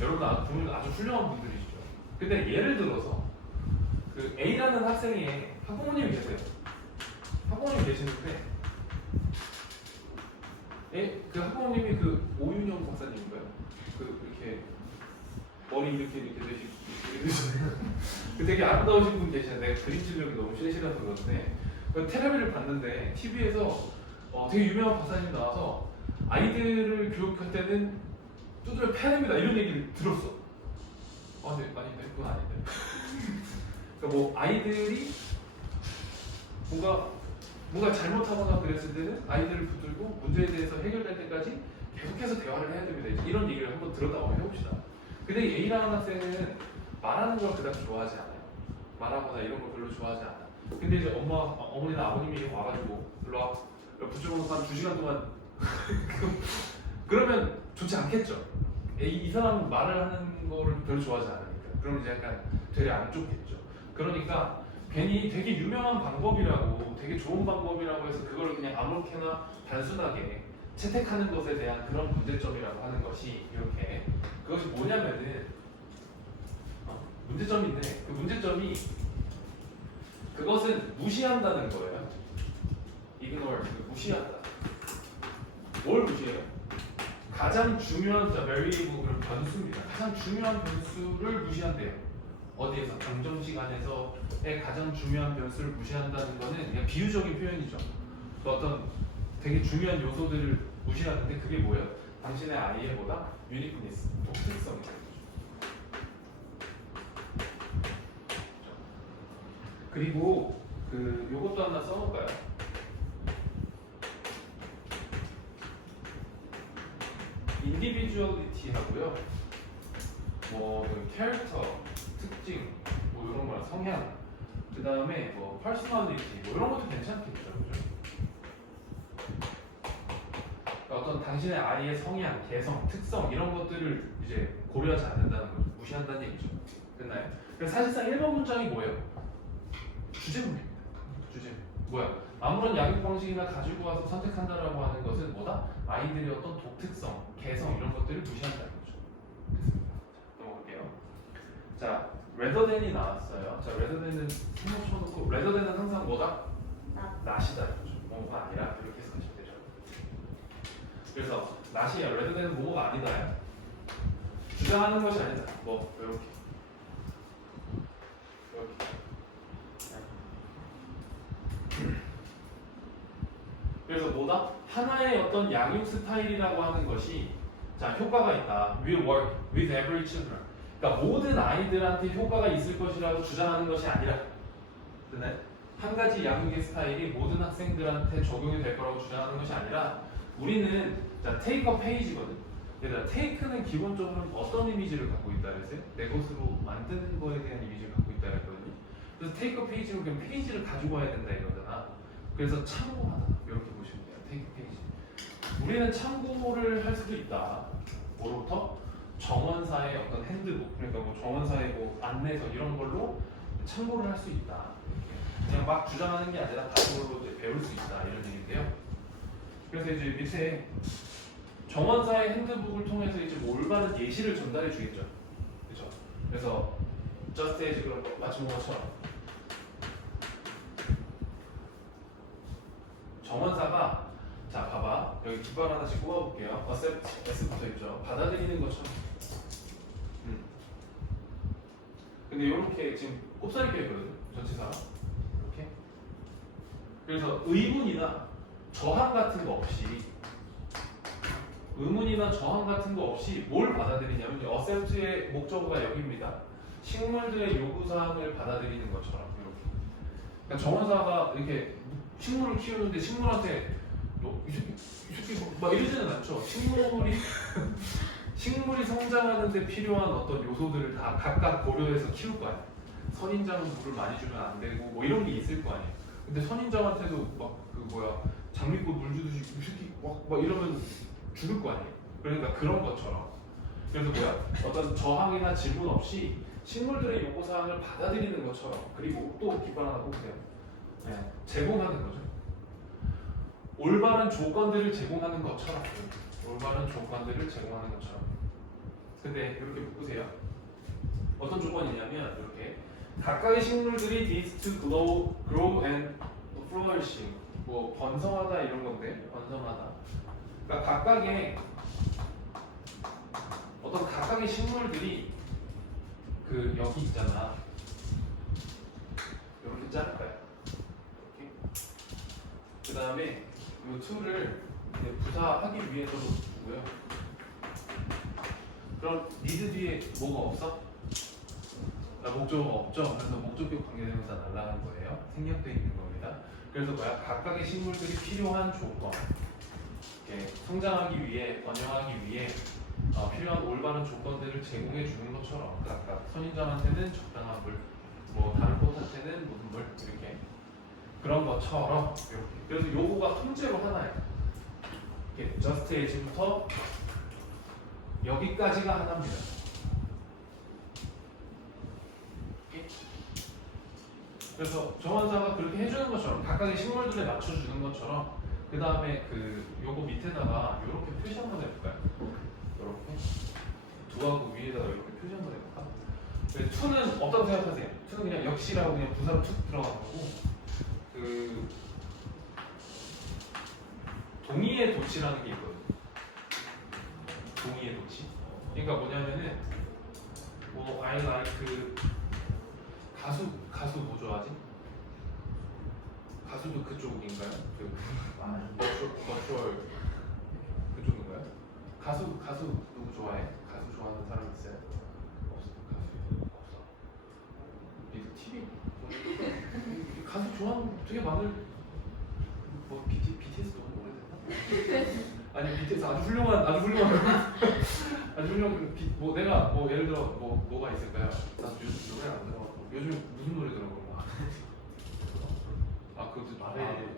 여러분 부모님 아주 훌륭한 분들이시죠. 근데 예를 들어서 그 A라는 학생이 학부모님이 계세요. 학부모님이 계시는데 그 학부모님이 그 오윤영 박사님인가요? 그 이렇게 머리 이렇게 되시고 그 되게 아름다우신 분 계시는데 그림 실력이 너무 실실해서 그런데 그 텔레비를 봤는데 TV에서 되게 유명한 박사님 나와서 아이들을 교육할 때는 두드려 패야 됩니다 이런 얘기를 들었어. 근데 아닌데 그건 아닌데. 그러니까 뭐 아이들이 뭔가 잘못하거나 그랬을 때는 아이들을 붙들고 문제에 대해서 해결될 때까지 계속해서 대화를 해야 됩니다. 이런 얘기를 한번 들었다고 해봅시다. 근데 A라는 학생은 말하는 걸 그다지 좋아하지 않아요. 말하거나 이런 걸 별로 좋아하지 않아. 근데 이제 어머니나 아버님이 와가지고 일로 와 붙여놓고 한 2시간 동안 그러면 좋지 않겠죠. 이 사람은 말을 하는 거를 별로 좋아하지 않으니까. 그럼 이제 약간 되게 안 좋겠죠. 그러니까 괜히 되게 유명한 방법이라고 되게 좋은 방법이라고 해서 그걸 그냥 아무렇게나 단순하게 채택하는 것에 대한 그런 문제점이라고 하는 것이 이렇게 그것이 뭐냐면은 문제점인데 그 문제점이 그것은 무시한다는 거예요. ignore 무시한다. 뭘 무시해요? 가장 중요한 variable 그런 변수입니다. 가장 중요한 변수를 무시한대요. 어디에서? 방정 시간에서의 가장 중요한 변수를 무시한다는 거는 그냥 비유적인 표현이죠. 또 어떤 되게 중요한 요소들을 무시하는데 그게 뭐예요? 당신의 아이의 뭐다? uniqueness, 독특성이죠. 그리고 그 요것도 하나 써볼까요? individuality 하고요. 그 캐릭터, 특징, 뭐 이런 거랑 성향, 그 다음에 뭐 personality, 뭐 이런 것도 괜찮겠죠, 그죠? 그러니까 어떤 당신의 아이의 성향, 개성, 특성 이런 것들을 이제 고려하지 않는다는 거죠. 무시한다는 얘기죠. 됐나요? 그래서 사실상 1번 문장이 뭐예요? 주제문입니다. 주제문. 뭐야? 아무런 양육 방식이나 가지고 와서 선택한다라고 하는 것은 뭐다? 아이들의 어떤 독특성, 개성 이런 것들을 무시한다는 거죠. 됐습니다. 넘어갈게요. 자, rather than이 나왔어요. 자, rather than은 한번 쳐놓고 rather than은 항상 뭐다? not이다 이거죠. 뭐가 아니라 이렇게 해석하시면 되죠. 그래서 not이야. rather than은 뭐가 아니다. 주장하는 것이 아니다. 뭐 이렇게. 그래서 뭐다? 하나의 어떤 양육 스타일이라고 하는 것이 자 효과가 있다. Will work with every children. 그러니까 모든 아이들한테 효과가 있을 것이라고 주장하는 것이 아니라, 네? 한 가지 양육의 스타일이 모든 학생들한테 적용이 될 거라고 주장하는 것이 아니라 우리는 자 take a page거든. 얘들아 take는 기본적으로 어떤 이미지를 갖고 있다 그랬어요? 내 것으로 만드는 거에 대한 이미지를 갖고 있다 그랬거든요. 그래서 take a page로 그냥 페이지를 가지고 와야 된다 이거잖아. 그래서 참고하다 이렇게 보시면 돼요. take a page. 우리는 참고를 할 수도 있다. 뭐로부터? 정원사의 어떤 핸드북, 그러니까 뭐 정원사의 뭐 안내서 이런 걸로 참고를 할 수 있다. 그냥 막 주장하는 게 아니라 다른 걸로 이제 배울 수 있다 이런 얘기인데요. 그래서 이제 밑에 정원사의 핸드북을 통해서 이제 뭐 올바른 예시를 전달해 주겠죠. 그렇죠? 그래서 just as 그런 맞춤 것처럼 정원사가 자 봐봐 여기 깃발 하나씩 꼽아볼게요. accept s 붙어있죠. 받아들이는 것처럼. 근데 이렇게 지금 꼽사리 껴있거든요. 전치사 이렇게. 그래서 의문이나 저항 같은 거 없이 의문이나 저항 같은 거 없이 뭘 받아들이냐면 accept의 목적어가 여기입니다. 식물들의 요구사항을 받아들이는 것처럼 이렇게. 그러니까 정원사가 이렇게 식물을 키우는데 식물한테 이 새끼 막 이러지는 않죠. 식물이 성장하는데 필요한 어떤 요소들을 다 각각 고려해서 키울 거 아니에요. 선인장은 물을 많이 주면 안 되고 뭐 이런 게 있을 거 아니에요. 근데 선인장한테도 막 그 뭐야 장미꽃 물 주듯이 이 새끼 막 이러면 죽을 거 아니에요. 그러니까 그런 것처럼. 그래서 뭐야 어떤 저항이나 질문 없이 식물들의 요구사항을 받아들이는 것처럼. 그리고 또 깃발 하나 꼽으세요. 네, 제공하는 거죠. 올바른 조건들을 제공하는 것처럼. 올바른 조건들을 제공하는 것처럼. 근데 이렇게 묶으세요. 어떤 조건이냐면 이렇게 각각의 식물들이 needs to grow and flourishing. 뭐 번성하다 이런 건데 번성하다. 그러니까 각각의 식물들이 그 여기 있잖아. 이렇게 자를까요? 이렇게. 그 다음에 이 to를 부사하기 위해서도 주고요. 그럼 need 뒤에 뭐가 없어? 목적어가 없죠. 그래서 목적격 관계대명사 날라간 거예요. 생략되어 있는 겁니다. 그래서 뭐야? 각각의 식물들이 필요한 조건, 성장하기 위해, 번영하기 위해 필요한 올바른 조건들을 제공해 주는 것처럼 각각 선인장한테는 적당한 물, 뭐 다른 꽃한테는 무슨 물 이렇게 그런 것처럼 이렇게. 그래서 요거가 통째로 하나예요. 이렇게 just as부터 여기까지가 하나입니다. 그래서 정원사가 그렇게 해주는 것처럼 각각의 식물들에 맞춰주는 것처럼 그 다음에 그 요거 밑에다가 이렇게 표시 한번 해볼까요? 이렇게 두하고 위에다가 이렇게 표시 한번 해볼까? 투는 없다고 생각하세요. 투는 그냥 역시라고 그냥 부사로 툭 들어간 거고 그 동의의 도치라는 게 있거든요. 동의의 도치. 그러니까 뭐냐면은 뭐 I like 가수 뭐 좋아하지? 가수도 그쪽인가요? 그 버추얼 그쪽인가요? 가수 누구 좋아해? 가수 좋아하는 사람 있어요? 없어. 가수 없어. 미드 TV 가수 좋아하는 되게 많을 뭐 BTS 너무 오래됐나? 아니 BTS 아주 훌륭한 아주 훌륭한 뭐 내가 뭐 예를 들어 뭐가 있을까요? 나 요즘 노래 안 들어. 요즘 무슨 노래 들어 그런 거?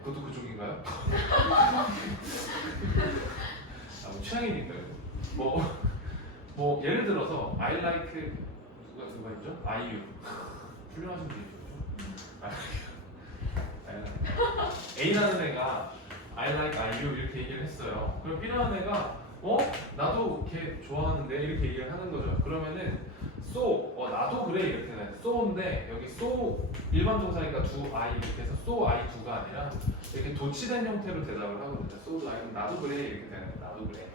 그것도 그쪽인가요? 뭐 취향이니까요. 뭐 예를 들어서 I like 누가 있죠? 아이유 훌륭하신 분이죠. A라는 애가 I like 아이유 이렇게 얘기를 했어요. 그럼 B라는 애가 나도 걔 좋아하는데 이렇게 얘기를 하는 거죠. 그러면은 so 나도 그래 이렇게 돼. so인데 여기 so 일반 동사니까 do I 이렇게 해서 so I do가 아니라 이렇게 도치된 형태로 대답을 하거든요. so I는 나도 그래 이렇게 되는 거예요. 나도 그래.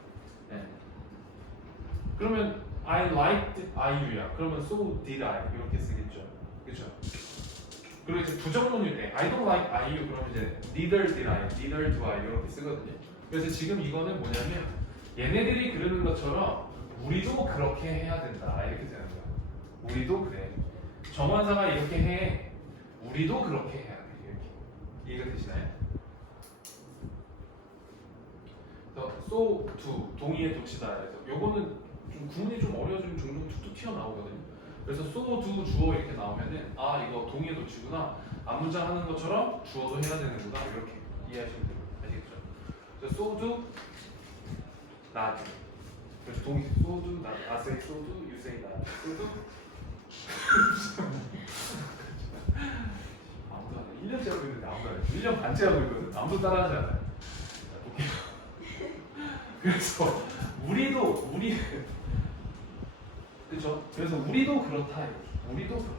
네. 그러면 I liked 아이유야. 그러면 so did I 이렇게 쓰겠죠. 그렇죠? 그리고 이제 부정문일 때 I don't like 아이유 그러면 이제 neither did I, neither do I 이렇게 쓰거든요. 그래서 지금 이거는 뭐냐면 얘네들이 그러는 것처럼 우리도 그렇게 해야 된다 이렇게 되는 거야. 우리도 그래. 정관사가 이렇게 해. 우리도 그렇게 해야 돼. 이렇게. 이해가 되시나요? 그래서 so to 동의의 도치다. 그래서 요거는 좀 구문이 좀 어려워지면 종종 툭툭 튀어나오거든요. 그래서 so do 주어 이렇게 나오면은 이거 동의의 도치구나. 앞문장 하는 것처럼 주어도 해야 되는구나. 이렇게 이해하시면 돼요. 아시겠죠? 그래서 so do not. 그래서 동의 so do not. I say so do, you say not. so do 아무도 안 해. 1년째 하고 있는데 아무도 안 해. 1년 반째 하고 있거든. 아무도 따라하지 않아요. 자, 볼게요. 그래서 우리 그렇죠? 그래서 우리도 그렇다 이거죠. 우리도 그렇다.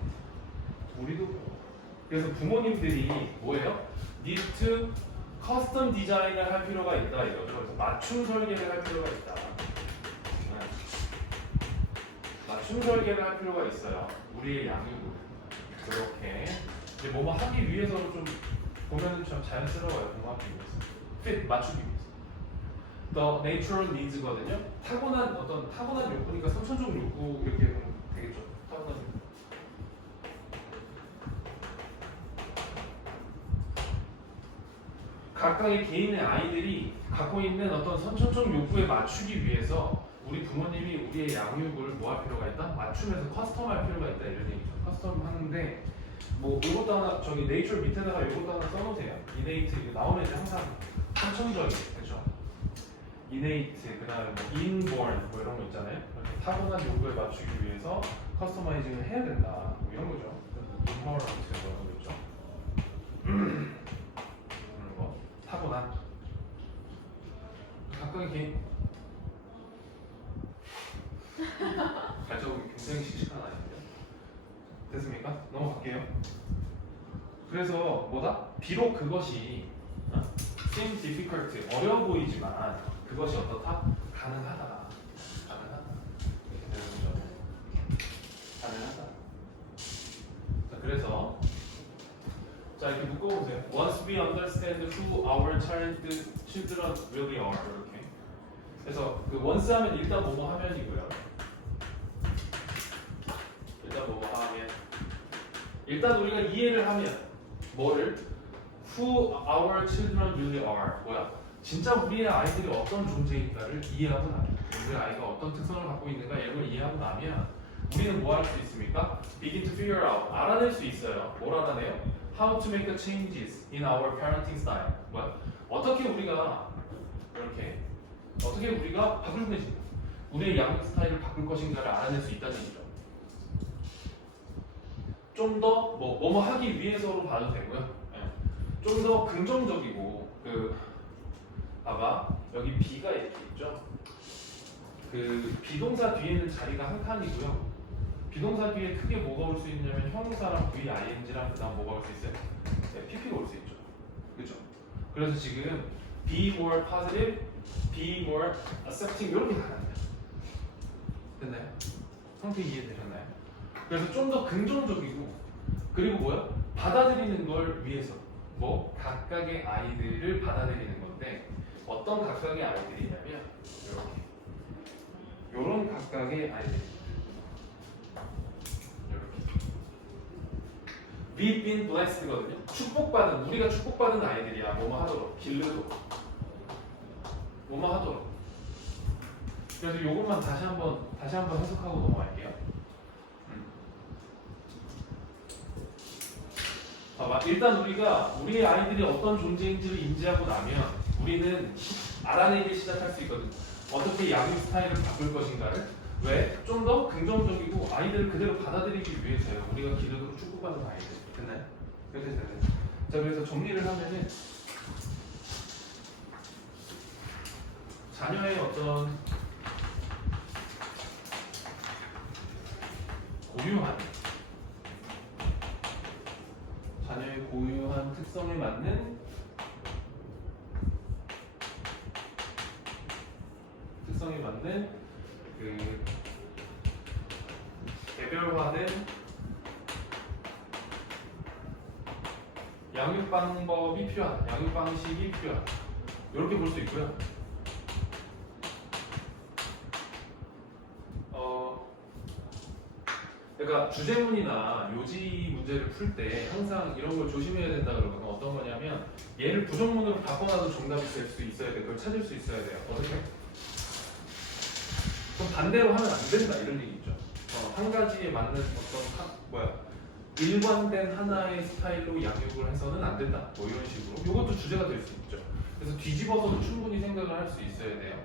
우리도 그렇다. 그래서 부모님들이 뭐예요? need to custom 디자인을 할 필요가 있다 이거죠. 그래서 맞춤 설계를 할 필요가 있다. 네. 맞춤 설계를 할 필요가 있어요. 우리의 양육을 그렇게 이제 뭐뭐 하기 위해서는 좀 보면은 참 자연스러워요. 공부하기 위해서 fit 맞추기 위해서. The natural needs거든요. 타고난 욕구니까 선천적 욕구 이렇게 보면 되겠죠. 타고난 욕구. 각각의 개인의 아이들이 갖고 있는 어떤 선천적 욕구에 맞추기 위해서 우리 부모님이 우리의 양육을 뭐 할 필요가 있다? 맞춤해서 커스텀할 필요가 있다 이런 얘기죠. 커스텀 하는데 뭐 이것도 하나 저기 nature 밑에다가 이것도 하나 써놓으세요. innate 나오면 이제 항상 선천적인 그렇죠. innate 그다음에 뭐 inborn 뭐 이런 거 있잖아요. 타고난 욕구에 맞추기 위해서 커스터마이징을 해야 된다. 뭐 이런 거죠. inherent 뭐 이런 거 있죠. 이런 거 타고난 각각의 개인 발자국이 굉장히 씩씩한 아이인데요. 됐습니까? 넘어갈게요. 그래서 뭐다? 비록 그것이 seem difficult 어려워 보이지만 그것이 어떻다? 가능하다. 이렇게 되는 거죠. 가능하다. 자, 그래서 자 이렇게 묶어보세요. Once we understand who our children really are 이렇게. 그래서 그 once 하면 일단 뭐뭐 하면이고요. 일단 뭐뭐 하면. 일단 우리가 이해를 하면 뭐를 who our children really are 뭐야? 진짜 우리의 아이들이 어떤 존재인가를 이해하고 나면 우리 아이가 어떤 특성을 갖고 있는가 이걸 이해하고 나면 우리는 뭐 할 수 있습니까? begin to figure out 알아낼 수 있어요. 뭘 알아내요? how to make the changes in our parenting style 뭐야? 어떻게 우리가 바꿀 것인가 우리의 양육 스타일을 바꿀 것인가를 알아낼 수 있다는 얘기죠. 좀 더 뭐뭐 하기 위해서로 봐도 되고요. 좀 더 긍정적이고 봐봐 여기 B가 이렇게 있죠. 그 비동사 뒤에는 자리가 한 칸이고요. 비동사 뒤에 크게 뭐가 올 수 있냐면 형용사랑 VING랑 그다음 뭐가 올 수 있어요? 네, PP가 올 수 있죠. 그렇죠? 그래서 지금 be more positive, be more accepting 이렇게 가는 거예요. 됐나요? 형태 이해되셨나요? 그래서 좀 더 긍정적이고 그리고 뭐야? 받아들이는 걸 위해서 뭐 각각의 아이들을 받아들이는 건데 어떤 각각의 아이들이냐면 이렇게 요런 각각의 아이들 이렇게 We've been blessed거든요. 축복받은 우리가 축복받은 아이들이야. 뭐뭐 하도록 길르도록 뭐뭐 하도록. 그래서 요것만 다시 한번 해석하고 넘어갈게요. 봐봐. 일단 우리가 우리의 아이들이 어떤 존재인지를 인지하고 나면 우리는 알아내기 시작할 수 있거든. 어떻게 양육 스타일을 바꿀 것인가를. 왜? 좀 더 긍정적이고 아이들을 그대로 받아들이기 위해서요. 우리가 기도로 축복받는 아이들. 됐나요? 됐나요? 자, 그래서 정리를 하면은 자녀의 어떤 고유한 자녀의 고유한 특성에 맞는 그 개별화된 양육 방법이 필요하다. 양육 방식이 필요하다. 이렇게 볼 수 있고요. 그러니까 주제문이나 요지 문제를 풀 때 항상 이런 걸 조심해야 된다 그러거든요. 어떤 거냐면 얘를 부정문으로 바꿔놔도 정답이 될 수 있어야 돼. 그걸 찾을 수 있어야 돼요. 어떻게? 그럼 반대로 하면 안 된다 이런 얘기 있죠. 한 가지에 맞는 어떤 일관된 하나의 스타일로 양육을 해서는 안 된다. 뭐 이런 식으로. 이것도 주제가 될 수 있죠. 그래서 뒤집어서도 충분히 생각을 할 수 있어야 돼요.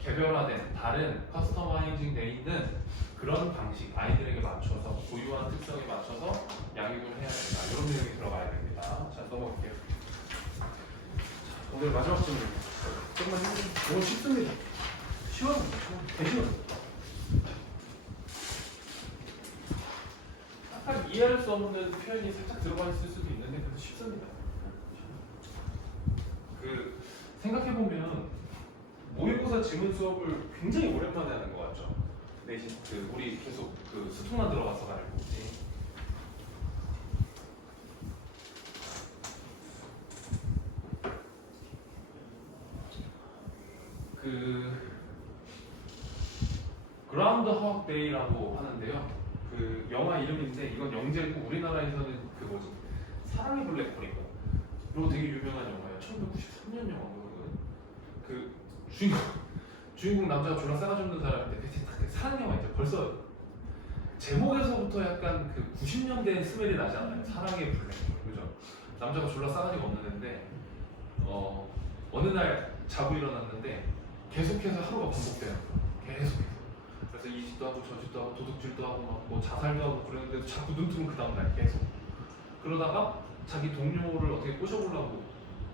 개별화된 다른 커스터마이징 돼 있는 그런 방식 아이들에게 맞춰서 고유한 특성에 맞춰서 양육을 해야 된다. 이런 내용이 들어가야 됩니다. 자, 넘어갈게요. 자, 오늘 마지막 질문. 정말 너무 쉽습니다. 쉬워집니다. 대쉬워요. 약간 이해할 수 없는 표현이 살짝 들어가 있을 수도 있는데 그래도 쉽습니다. 그 생각해 보면 모의고사 지문 수업을 굉장히 오랜만에 하는 것 같죠. 대신 우리 계속 수특만 들어가서 가는 거지. 그라운드허그 데이라고 하는데요. 그 영화 이름인데 이건 영재고 우리나라에서는 사랑의 블랙홀이고 이거 되게 유명한 영화예요. 1993년 영화거든요. 그 주인공 남자가 졸라 싸가지 없는 사람인데 대체 딱 사랑 영화 있죠. 벌써 제목에서부터 약간 90년대 스멜이 나지 않아요? 사랑의 블랙홀, 그죠? 남자가 졸라 싸가지가 없는 애인데 어느 날 자고 일어났는데 계속해서 하루가 반복돼요. 계속해서. 그래서 이 집도 하고 저 집도 하고 도둑질도 하고 뭐 자살도 하고 그러는데도 자꾸 눈 뜨면 그 다음날 계속. 그러다가 자기 동료를 어떻게 꼬셔보려고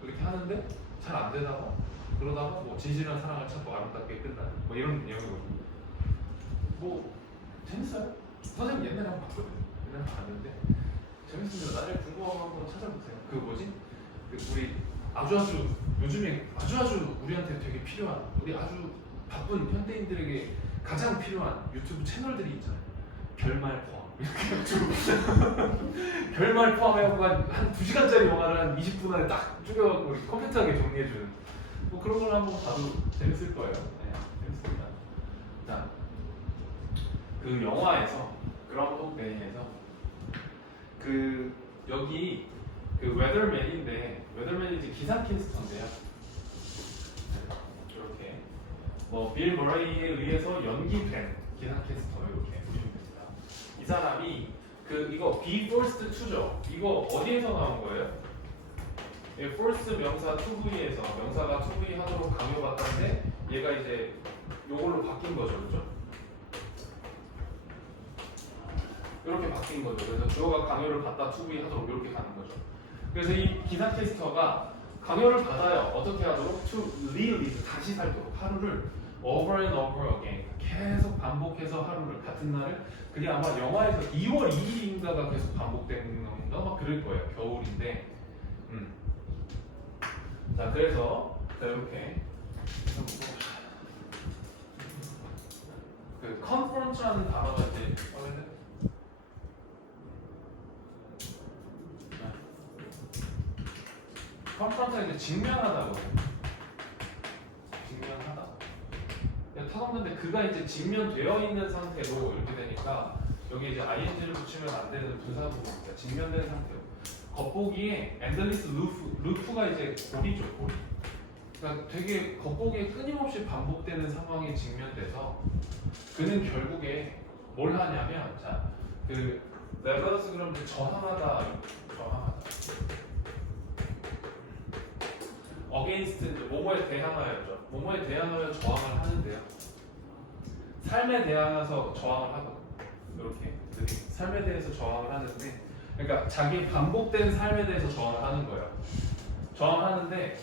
그렇게 하는데 잘 안 되다가 그러다가 뭐 진실한 사랑을 찾고 아름답게 끝나는 뭐 이런 내용이거든요. 뭐 재밌어요. 선생님 옛날에 한번 봤거든요. 옛날에 봤는데 재밌습니다. 나중에 궁금하면 한번 찾아보세요. 우리 아주 요즘에 아주 우리한테 되게 필요한 우리 아주 바쁜 현대인들에게 가장 필요한 유튜브 채널들이 있잖아요. 결말 포함 이렇게 결말 포함해갖고 한 2시간짜리 영화를 한 20분 안에 딱 쪼개갖고 우리 컴팩트하게 정리해주는 뭐 그런 걸 한번 봐도 재밌을 거예요. 네, 재밌습니다. 자, 그 영화에서 그라운드호그 데이에서 여기 웨더맨인데 웨더맨이 이제 기상캐스터인데요. 이렇게 빌 머레이에 의해서 연기된 기상캐스터 이렇게 보시면 됩니다. 이 사람이 이거 be forced to죠. 이거 어디에서 나온 거예요? force 명사 to be에서 명사가 to be 하도록 강요받았는데 얘가 이제 요걸로 바뀐 거죠, 그죠? 이렇게 바뀐 거죠. 그래서 주어가 강요를 받다 to be 하도록 이렇게 가는 거죠. 그래서 이 기상캐스터가 강요를 받아요. 어떻게 하도록? to live, 다시 살도록 하루를 over and over again, 계속 반복해서 하루를 같은 날을 그게 아마 영화에서 2월 2일인가가 계속 반복되는 건가 막 그럴 거예요. 겨울인데. 자, 그래서 자, 이렇게. 그 confront라는 단어가 이제 confront가 이제 직면하다거든요. 직면하다. 타동인데 그가 이제 직면되어 있는 상태로 이렇게 되니까 여기 이제 ing를 붙이면 안 되는 분사구문이니까 직면된 상태로. 겉보기에 엔들리스 루프가 이제 고리죠, 고리. 그러니까 되게 겉보기에 끊임없이 반복되는 상황에 직면돼서 그는 결국에 뭘 하냐면 자, 그 네버더스 그럼 이제 저항하다. against 이제 뭐뭐에 대항하여죠. 뭐뭐에 대항하여 저항을 하는데요. 삶에 대항해서 저항을 하거든요. 이렇게 삶에 대해서 저항을 하는데, 그러니까 자기 반복된 삶에 대해서 저항을 하는 거예요. 저항하는데,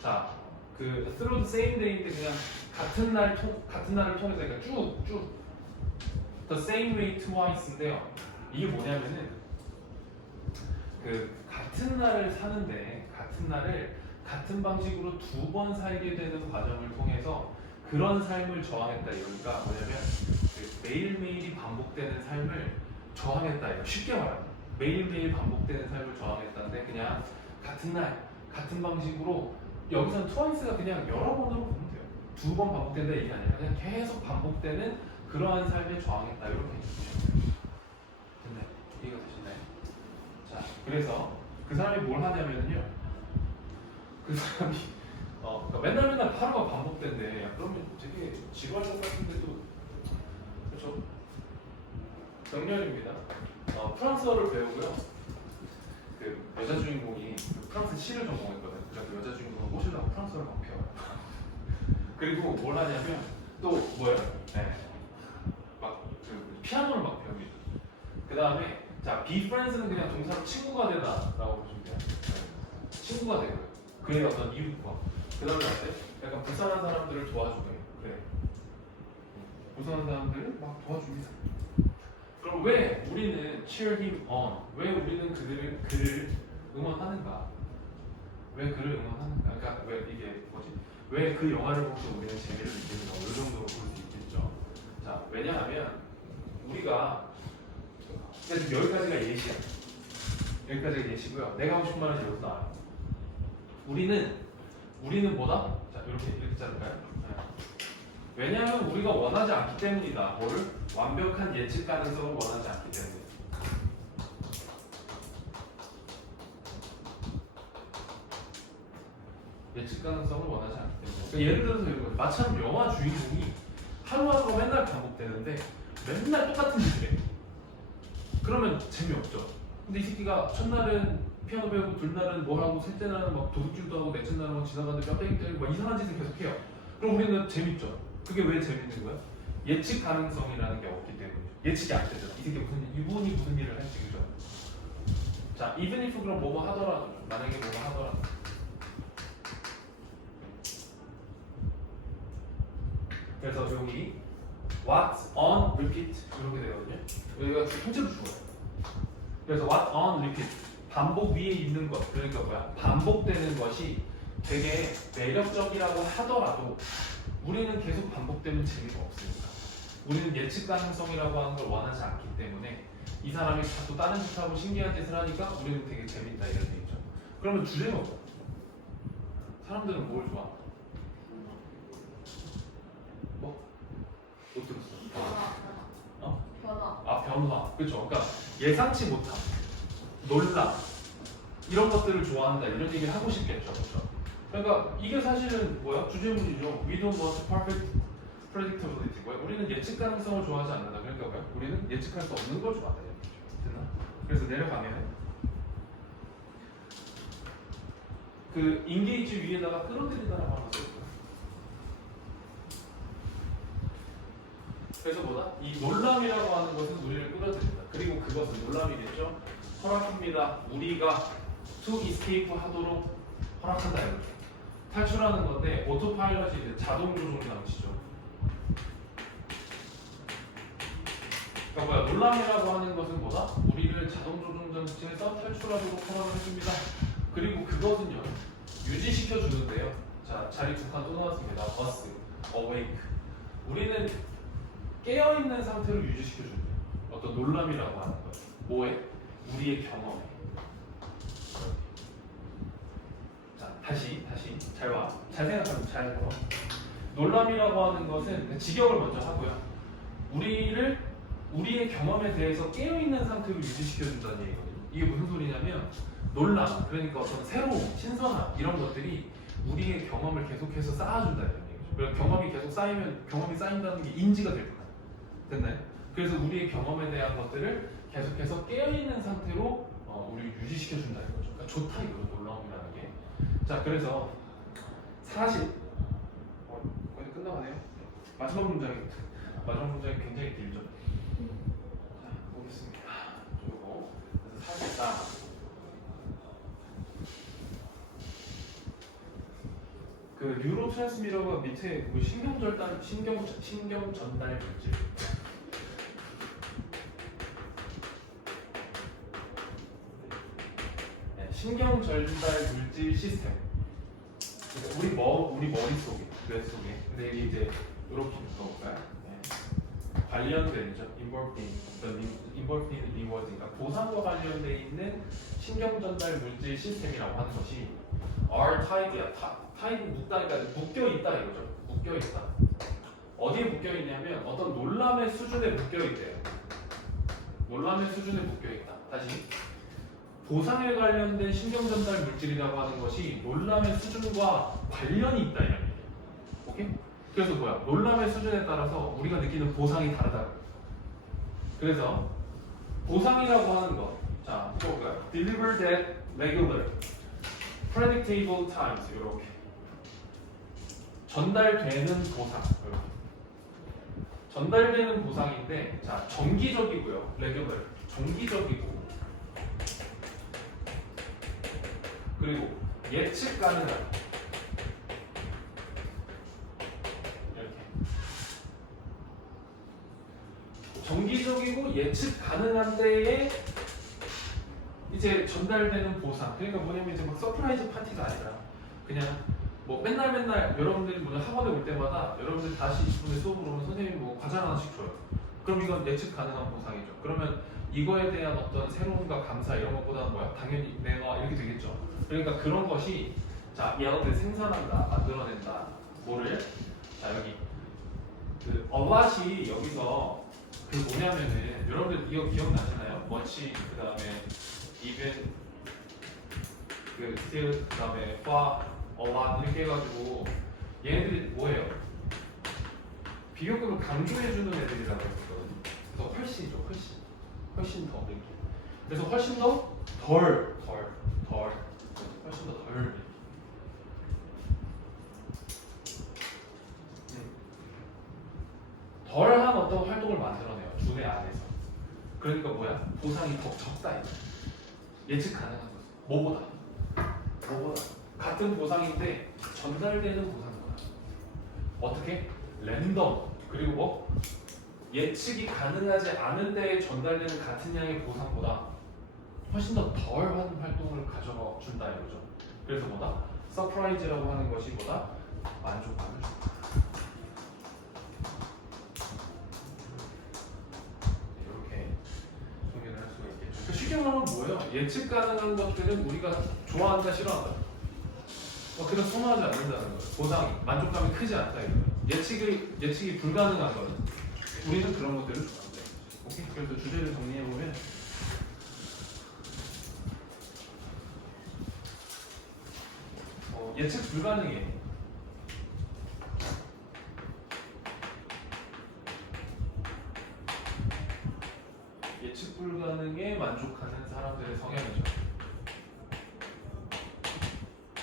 자, 그 through the same day인데 그냥 같은 날을 통해서 그러니까 쭉 the same way twice인데요. 이게 뭐냐면은 그 같은 날을 사는데 같은 날을 같은 방식으로 두 번 살게 되는 과정을 통해서 그런 삶을 저항했다. 이러니까 뭐냐면 그 매일매일이 반복되는 삶을 저항했다. 이거 쉽게 말하면 매일매일 반복되는 삶을 저항했다는데 그냥 같은 날 같은 방식으로 여기서는 트와이스가 그냥 여러 번으로 보면 돼요. 두 번 반복된다 얘기 아니라 그냥 계속 반복되는 그러한 삶에 저항했다. 이렇게 됐나요? 이해가 되셨나요? 자, 그래서 그 사람이 뭘 하냐면요. 그 사람이 그러니까 맨날 하루가 반복된대. 야, 그러면 되게 지루할 것 같은데도 그렇죠? 정렬입니다. 프랑스어를 배우고요. 그 여자 주인공이 그 프랑스 시를 전공했거든. 그래서 그 여자 주인공을 꼬시려고 프랑스어를 막 배워요. 그리고 뭘 하냐면 또 뭐예요? 네. 막그 피아노를 막 배웁니다. 그 다음에 자, be friends는 그냥 동사로 친구가 되다라고 보시면 돼요. 네. 친구가 되고요. 그의 어떤 이웃과 그 다음에 어때? 약간 불쌍한 사람들을 도와주고요. 그래. 불쌍한 사람들을 막 도와줍니다. 그럼 왜 우리는 cheer him on? 왜 우리는 그를 응원하는가? 왜 그를 응원하는가? 그러니까 왜 이게 뭐지? 왜 그 영화를 보면서 우리는 재미를 느끼는가? 이 정도로 볼 수 있겠죠. 자, 왜냐하면 우리가 여기까지가 예시야. 여기까지가 예시고요. 내가 하고 싶은 말은 여기서 나와요. 우리는 뭐다? 자, 이렇게 자를까요? 네. 왜냐하면 우리가 원하지 않기 때문이다. 뭐를? 완벽한 예측 가능성을 원하지 않기 때문에. 예측 가능성을 원하지 않기 때문에. 그러니까 예를 들어서 이런 거죠. 마침 영화 주인공이 하루하루가 맨날 반복되는데 맨날 똑같은 짓을 해. 그러면 재미없죠. 근데 이 새끼가 첫날은 피아노 배우고 둘날은 뭐 하고 셋째 날은 막 도둑질도 하고 넷째 날은 막 지나가는데 뼈대기 때리고 막 이상한 짓을 계속 해요. 그럼 우리는 재밌죠. 그게 왜 재밌는 거야? 예측 가능성이라는 게 없기 때문이죠. 예측이 안 되죠. 이 새끼 이분이 무슨 일을 할지. 그죠? 자, even if 그럼 뭐뭐 하더라도 만약에 뭐뭐 하더라도 그래서 여기 what's on repeat 이렇게 되거든요. 여기가 통째로 죽어요. 그래서 what on repeat 반복 위에 있는 것. 그러니까 뭐야? 반복되는 것이 되게 매력적이라고 하더라도 우리는 계속 반복되면 재미가 없으니까. 우리는 예측 가능성이라고 하는 걸 원하지 않기 때문에 이 사람이 자꾸 다른 짓하고 신기한 짓을 하니까 우리는 되게 재밌다 이런 얘기죠. 그러면 주제가 뭐야? 사람들은 뭘 좋아? 뭐? 못 들었어. 변화. 변화. 그렇죠. 그러니까 예상치 못함, 놀람 이런 것들을 좋아한다 이런 얘기를 하고 싶겠죠. 그렇죠? 그러니까 이게 사실은 뭐야? 주제문이죠. We don't want perfect predictability. 뭐야? 우리는 예측 가능성을 좋아하지 않는다. 그러니까 뭐야? 우리는 예측할 수 없는 걸 좋아한다. 됐나? 그래서 내려가면 그 engage 위에다가 끌어들이다라고 하는 거죠. 그래서 뭐다? 이 놀람이라고 하는 것은 우리를 끌어들인다. 그리고 그것은 놀람이겠죠? 허락합니다. 우리가 to escape 하도록 허락한다. 이거죠. 탈출하는 건데 오토파일럿이 이제 자동 조종 장치죠. 그러니까 뭐야? 놀람이라고 하는 것은 뭐다? 우리를 자동 조종 장치에서 탈출하도록 허락을 해줍니다. 그리고 그것은요 유지시켜 주는데요. 자, 자, 자리 두 칸 또 나왔습니다. bus, awake. 우리는 깨어있는 상태로 유지시켜준대. 어떤 놀람이라고 하는 거야. 뭐에? 우리의 경험에. 자, 다시 잘 봐. 잘 생각하면 잘 들어. 놀람이라고 하는 것은 직역을 먼저 하고요. 우리의 경험에 대해서 깨어있는 상태로 유지시켜준다는 얘기거든요. 이게 무슨 소리냐면 놀람, 그러니까 어떤 새로움, 신선함 이런 것들이 우리의 경험을 계속해서 쌓아준다는 얘기죠. 그러니까 경험이 계속 쌓이면 경험이 쌓인다는 게 인지가 될 거예요. 됐나요? 그래서 우리의 경험에 대한 것들을 계속해서 깨어있는 상태로 우리를 유지시켜준다는 거죠. 그러니까 좋다 이거죠. 놀라움이라는 게. 자, 그래서 사실 거의 끝나가네요. 마지막 문장이 굉장히 길죠. 자, 보겠습니다. 요거 그래서 사실상 그 뉴로트랜스미터가 밑에 우리 신경 전달 물질. 네, 신경 전달 물질 시스템. 그러니까 우리 머릿속에, 뇌 속에. 근데 이게 이제 이렇게 묶어볼까요? 네. 관련된죠. involved in rewards. 그러니까 보상과 관련돼 있는 신경 전달 물질 시스템이라고 하는 것이 are tied야. tied 묶다니까 묶여 있다 이거죠. 묶여 있다. 어디에 묶여 있냐면 어떤 놀람의 수준에 묶여 있대요. 놀람의 수준에 묶여 있다. 다시. 보상에 관련된 신경 전달 물질이라고 하는 것이 놀람의 수준과 관련이 있다 이런 얘기예요. 오케이? 그래서 뭐야? 놀람의 수준에 따라서 우리가 느끼는 보상이 다르다. 그래서 보상이라고 하는 것, 자, 볼까요? Delivered at regular, predictable times 이렇게 전달되는 보상. 이렇게. 전달되는 보상인데, 자, 정기적이고요. regular, 정기적이고. 그리고 예측 가능한 이렇게 정기적이고 예측 가능한 데에 이제 전달되는 보상. 그러니까 뭐냐면 이제 막 서프라이즈 파티가 아니라 그냥 뭐 맨날 여러분들이 뭐 학원에 올 때마다 여러분들 다시 20분에 수업을 오면 선생님이 뭐 과자 하나씩 줘요. 그럼 이건 예측 가능한 보상이죠. 그러면 이거에 대한 어떤 새로움과 감사 이런 것보다는 뭐야? 당연히 내가 이렇게 되겠죠. 그러니까 그런 것이 자, 얘네들 생산한다, 만들어낸다. 뭐를? 자, 여기 그 어밭이 여기서 그 뭐냐면은 여러분들 이거 기억나시나요? much 그다음에 even 그 still 그다음에 far, a lot 이렇게 해가지고 얘네들이 뭐예요? 비교급을 강조해주는 애들이라고 했었거든요. 그래서 훨씬이죠, 훨씬 더 이렇게. 그래서 훨씬 더 덜. 훨씬 더 덜. 덜한 어떤 활동을 만들어내요. 두뇌 안에서. 그러니까 뭐야? 보상이 더 적다. 예측 가능한 거죠. 뭐보다? 같은 보상인데 전달되는 보상보다. 어떻게? 랜덤. 그리고 뭐? 예측이 가능하지 않은 데에 전달되는 같은 양의 보상보다 훨씬 더 덜한 활동을 가져가 준다 이거죠. 그래서 뭐다? 서프라이즈라고 하는 것이 뭐다? 만족감을 준다. 이렇게 정리를 할 수가 있겠죠. 그 쉽게 말하면 뭐예요? 예측 가능한 것들은 우리가 좋아한다, 싫어한다. 그래서 선호하지 않는다는 거예요. 보상이, 만족감이 크지 않다 이거예요. 예측이 불가능한 거는 우리는 그런 것들을 좋아한다. 오케이? 그래서 주제를 정리해 보면. 예측 불가능해. 예측 불가능에 만족하는 사람들의 성향이죠.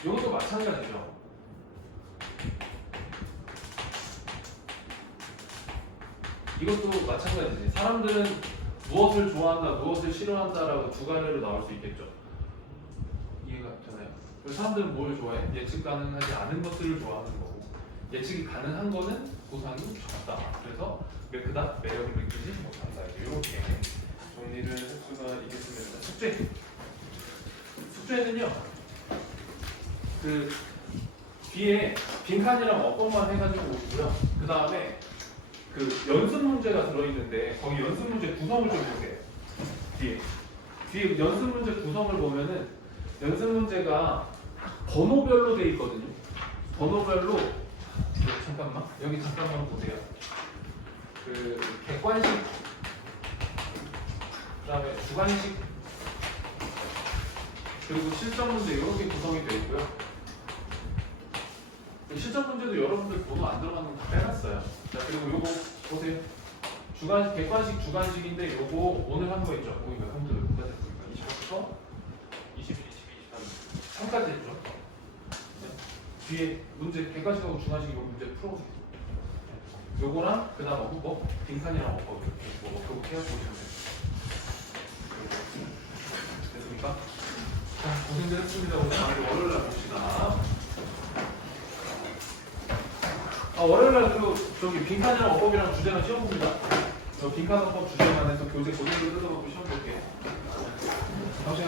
이것도 마찬가지죠. 이것도 마찬가지지. 사람들은 무엇을 좋아한다, 무엇을 싫어한다라고 두 가지로 나올 수 있겠죠. 이해가 되나요? 사람들은 뭘 좋아해? 예측 가능하지 않은 것들을 좋아하는 거고 예측이 가능한 거는 보상이 적다. 그래서 그닥 매력을 느끼지 못한다. 이렇게 정리를 할 수가 있겠습니다. 숙제는요. 그 뒤에 빈칸이랑 어법만 해가지고 오고요. 그 다음에 그 연습 문제가 들어있는데 거기 연습 문제 구성을 좀 보세요. 뒤에 연습 문제 구성을 보면은 연습 문제가 번호별로 돼 있거든요. 번호별로 잠깐만 여기 잠깐만 보세요. 그 객관식 그다음에 주관식 그리고 실전 문제 이렇게 구성이 되어 있고요. 실전 문제도 여러분들 번호 안 들어가는 거 다 빼놨어요. 자 그리고 요거 보세요. 주관식 객관식 주관식인데 요거 오늘 한 거 있죠. 보이가 컴퓨터 몇 분까지 했습니까? 20부터 21, 22, 23까지 했죠. 네. 뒤에 문제 객관식하고 주관식 요 문제 풀어보세요. 요거랑 그 다음 어법 빈칸이랑 어법 이렇게 그렇게 해서 보시면 돼요. 됐습니까? 자 고생들 했습니다. 오늘 다음 월요일 날 봅시다. 월요일 날 그 저기 빈칸이랑 어법이랑 주제랑 시험 봅니다. 빈칸 어법 주제만 해서 교재 고생들 뜯어보세요.